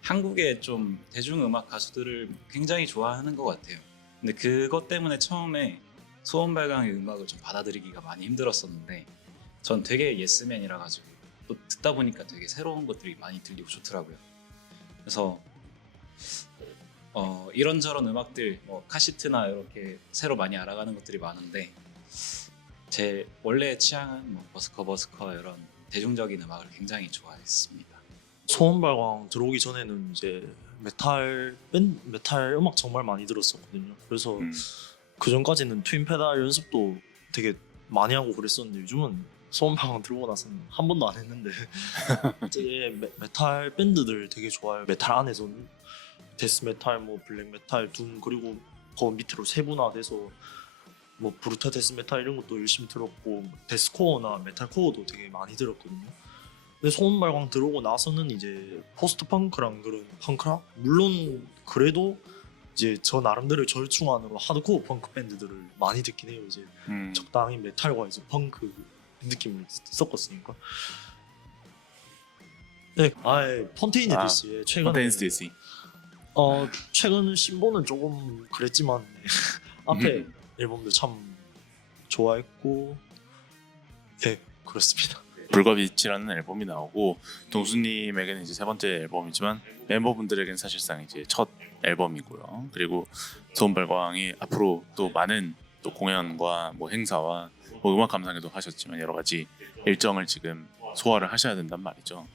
한국의 좀 대중음악 가수들을 굉장히 좋아하는 것 같아요. 근데 그것 때문에 처음에 소원발광의 음악을 좀 받아들이기가 많이 힘들었었는데, 전 되게 예스맨이라 가지고 또 듣다 보니까 되게 새로운 것들이 많이 들리고 좋더라고요. 그래서 이런저런 음악들, 뭐 카시트나 이렇게 새로 많이 알아가는 것들이 많은데, 제 원래 취향은 뭐 버스커 이런 대중적인 음악을 굉장히 좋아했습니다. 소원발광 들어오기 전에는 이제 메탈 음악 정말 많이 들었었거든요. 그래서 그 전까지는 트윈 페달 연습도 되게 많이 하고 그랬었는데, 요즘은 소원발광 들어오고 나서는 한 번도 안 했는데 되게 메탈 밴드들 되게 좋아요. 메탈 안에서는 데스메탈, 뭐 블랙메탈, 둠, 그리고 그 밑으로 세분화돼서 뭐 브루타 데스메탈 이런 것도 열심히 들었고, 데스코어나 메탈코어도 되게 많이 들었거든요. 근데 소원발광 들어오고 나서는 이제 포스트 펑크랑 그런 펑크락, 물론 그래도 이제 저 나름대로 절충안으로 하드코어 펑크 밴드들을 많이 듣긴 해요. 이제 적당히 메탈과 이제 펑크 느낌을 섞었으니까. 네, 폰테인의 디스의 최근에 펀테인스 DC. 최근 신보는 조금 그랬지만 앞에 앨범도 참 좋아했고, 네, 그렇습니다. 불과빛이라는 앨범이 나오고, 동수님에게는 이제 세 번째 앨범이지만 멤버분들에게는 사실상 이제 첫 앨범이고요. 그리고 소원발광이 앞으로 또 많은 또 공연과 뭐 행사와 뭐 음악 감상회도 하셨지만 여러 가지 일정을 지금 소화를 하셔야 된단 말이죠.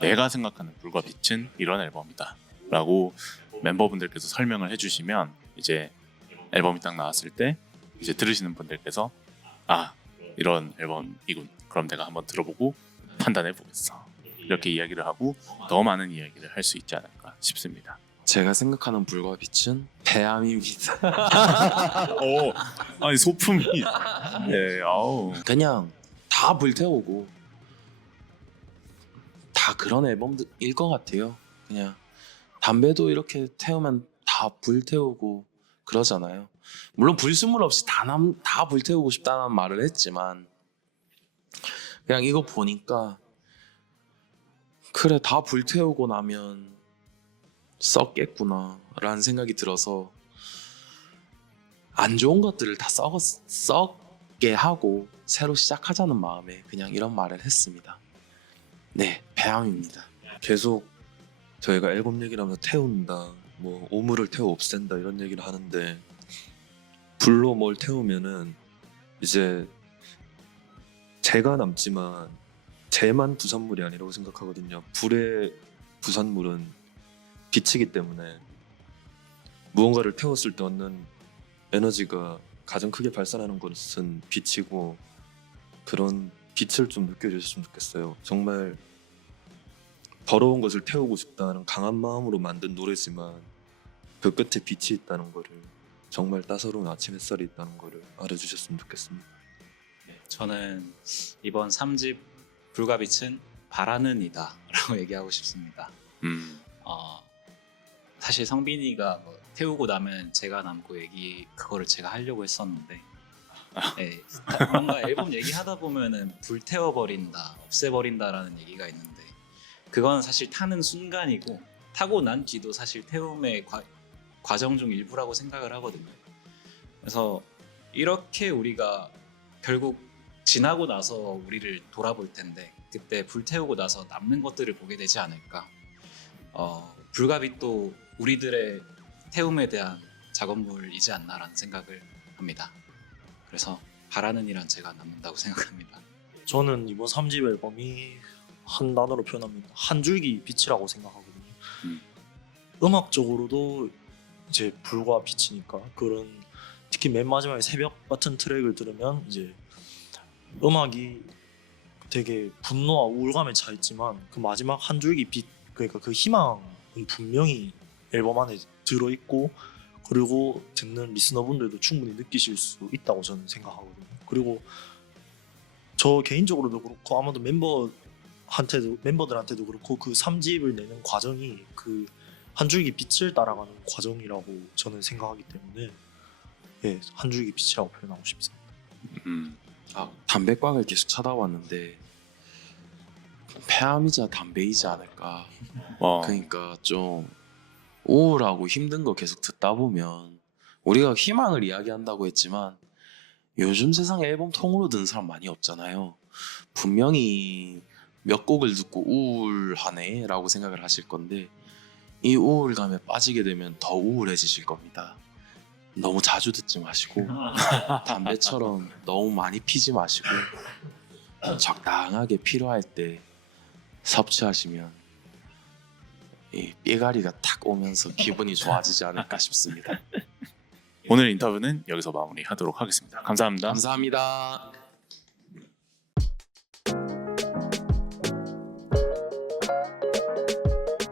내가 생각하는 불과빛은 이런 앨범이다 라고 멤버분들께서 설명을 해주시면, 이제 앨범이 딱 나왔을 때 이제 들으시는 분들께서 이런 앨범이군, 그럼 내가 한번 들어보고 판단해 보겠어, 이렇게 이야기를 하고 더 많은 이야기를 할 수 있지 않을까 싶습니다. 제가 생각하는 불과빛은 배암입니다. 아니 소품이 네, 아우. 그냥 다 불태우고 다 그런 앨범일 것 같아요. 그냥 담배도 이렇게 태우면 다 불태우고 그러잖아요. 물론 불순물 없이 다 불태우고 싶다는 말을 했지만, 그냥 이거 보니까 그래, 다 불태우고 나면 썩겠구나 라는 생각이 들어서 안 좋은 것들을 다 썩게 하고 새로 시작하자는 마음에 그냥 이런 말을 했습니다. 네, 배암입니다. 계속 저희가 앨범 얘기를 하면서 태운다, 뭐 오물을 태워 없앤다 이런 얘기를 하는데, 불로 뭘 태우면은 이제 재가 남지만 재만 부산물이 아니라고 생각하거든요. 불의 부산물은 빛이기 때문에 무언가를 태웠을 때 얻는 에너지가 가장 크게 발산하는 것은 빛이고, 그런 빛을 좀 느껴주셨으면 좋겠어요. 정말 더러운 것을 태우고 싶다는 강한 마음으로 만든 노래지만 그 끝에 빛이 있다는 거를, 정말 따사로운 아침 햇살이 있다는 거를 알아주셨으면 좋겠습니다. 저는 이번 3집 불과빛은 바라는 이다 라고 얘기하고 싶습니다. 사실 성빈이가 뭐 태우고 나면 제가 남고 그거를 제가 하려고 했었는데, 네, 뭔가 앨범 얘기하다 보면은 불태워버린다, 없애버린다라는 얘기가 있는데, 그건 사실 타는 순간이고 타고 난 뒤도 사실 태움의 과정 중 일부라고 생각을 하거든요. 그래서 이렇게 우리가 결국 지나고 나서 우리를 돌아볼 텐데, 그때 불태우고 나서 남는 것들을 보게 되지 않을까. 불갑이 또 우리들의 태움에 대한 작업물이지 않나라는 생각을 합니다. 그래서 바라는 일은 제가 남는다고 생각합니다. 저는 이번 3집 앨범이 한 단어로 표현합니다. 한 줄기 빛이라고 생각하거든요. 음악적으로도 이제 불과 빛이니까 그런 특히 맨 마지막에 새벽 같은 트랙을 들으면 이제 음악이 되게 분노와 우울감에 차 있지만 그 마지막 한 줄기 빛 그러니까 그 희망은 분명히 앨범 안에 들어 있고 그리고 듣는 리스너분들도 충분히 느끼실 수 있다고 저는 생각하거든요. 그리고 저 개인적으로도 그렇고 아마도 멤버들한테도 그렇고 그 3집을 내는 과정이 그 한 줄기 빛을 따라가는 과정이라고 저는 생각하기 때문에 예, 한 줄기 빛이라고 표현하고 싶습니다. 담배광을 계속 쳐다봤는데 폐암이자 담배이지 않을까. 그러니까 좀 우울하고 힘든 거 계속 듣다 보면 우리가 희망을 이야기한다고 했지만 요즘 세상에 앨범 통으로 듣는 사람 많이 없잖아요. 분명히 몇 곡을 듣고 우울하네 라고 생각을 하실 건데 이 우울감에 빠지게 되면 더 우울해지실 겁니다. 너무 자주 듣지 마시고 담배처럼 너무 많이 피지 마시고 적당하게 필요할 때 섭취하시면 이 삐가리가 탁 오면서 기분이 좋아지지 않을까 싶습니다. 오늘 인터뷰는 여기서 마무리하도록 하겠습니다. 감사합니다. 감사합니다.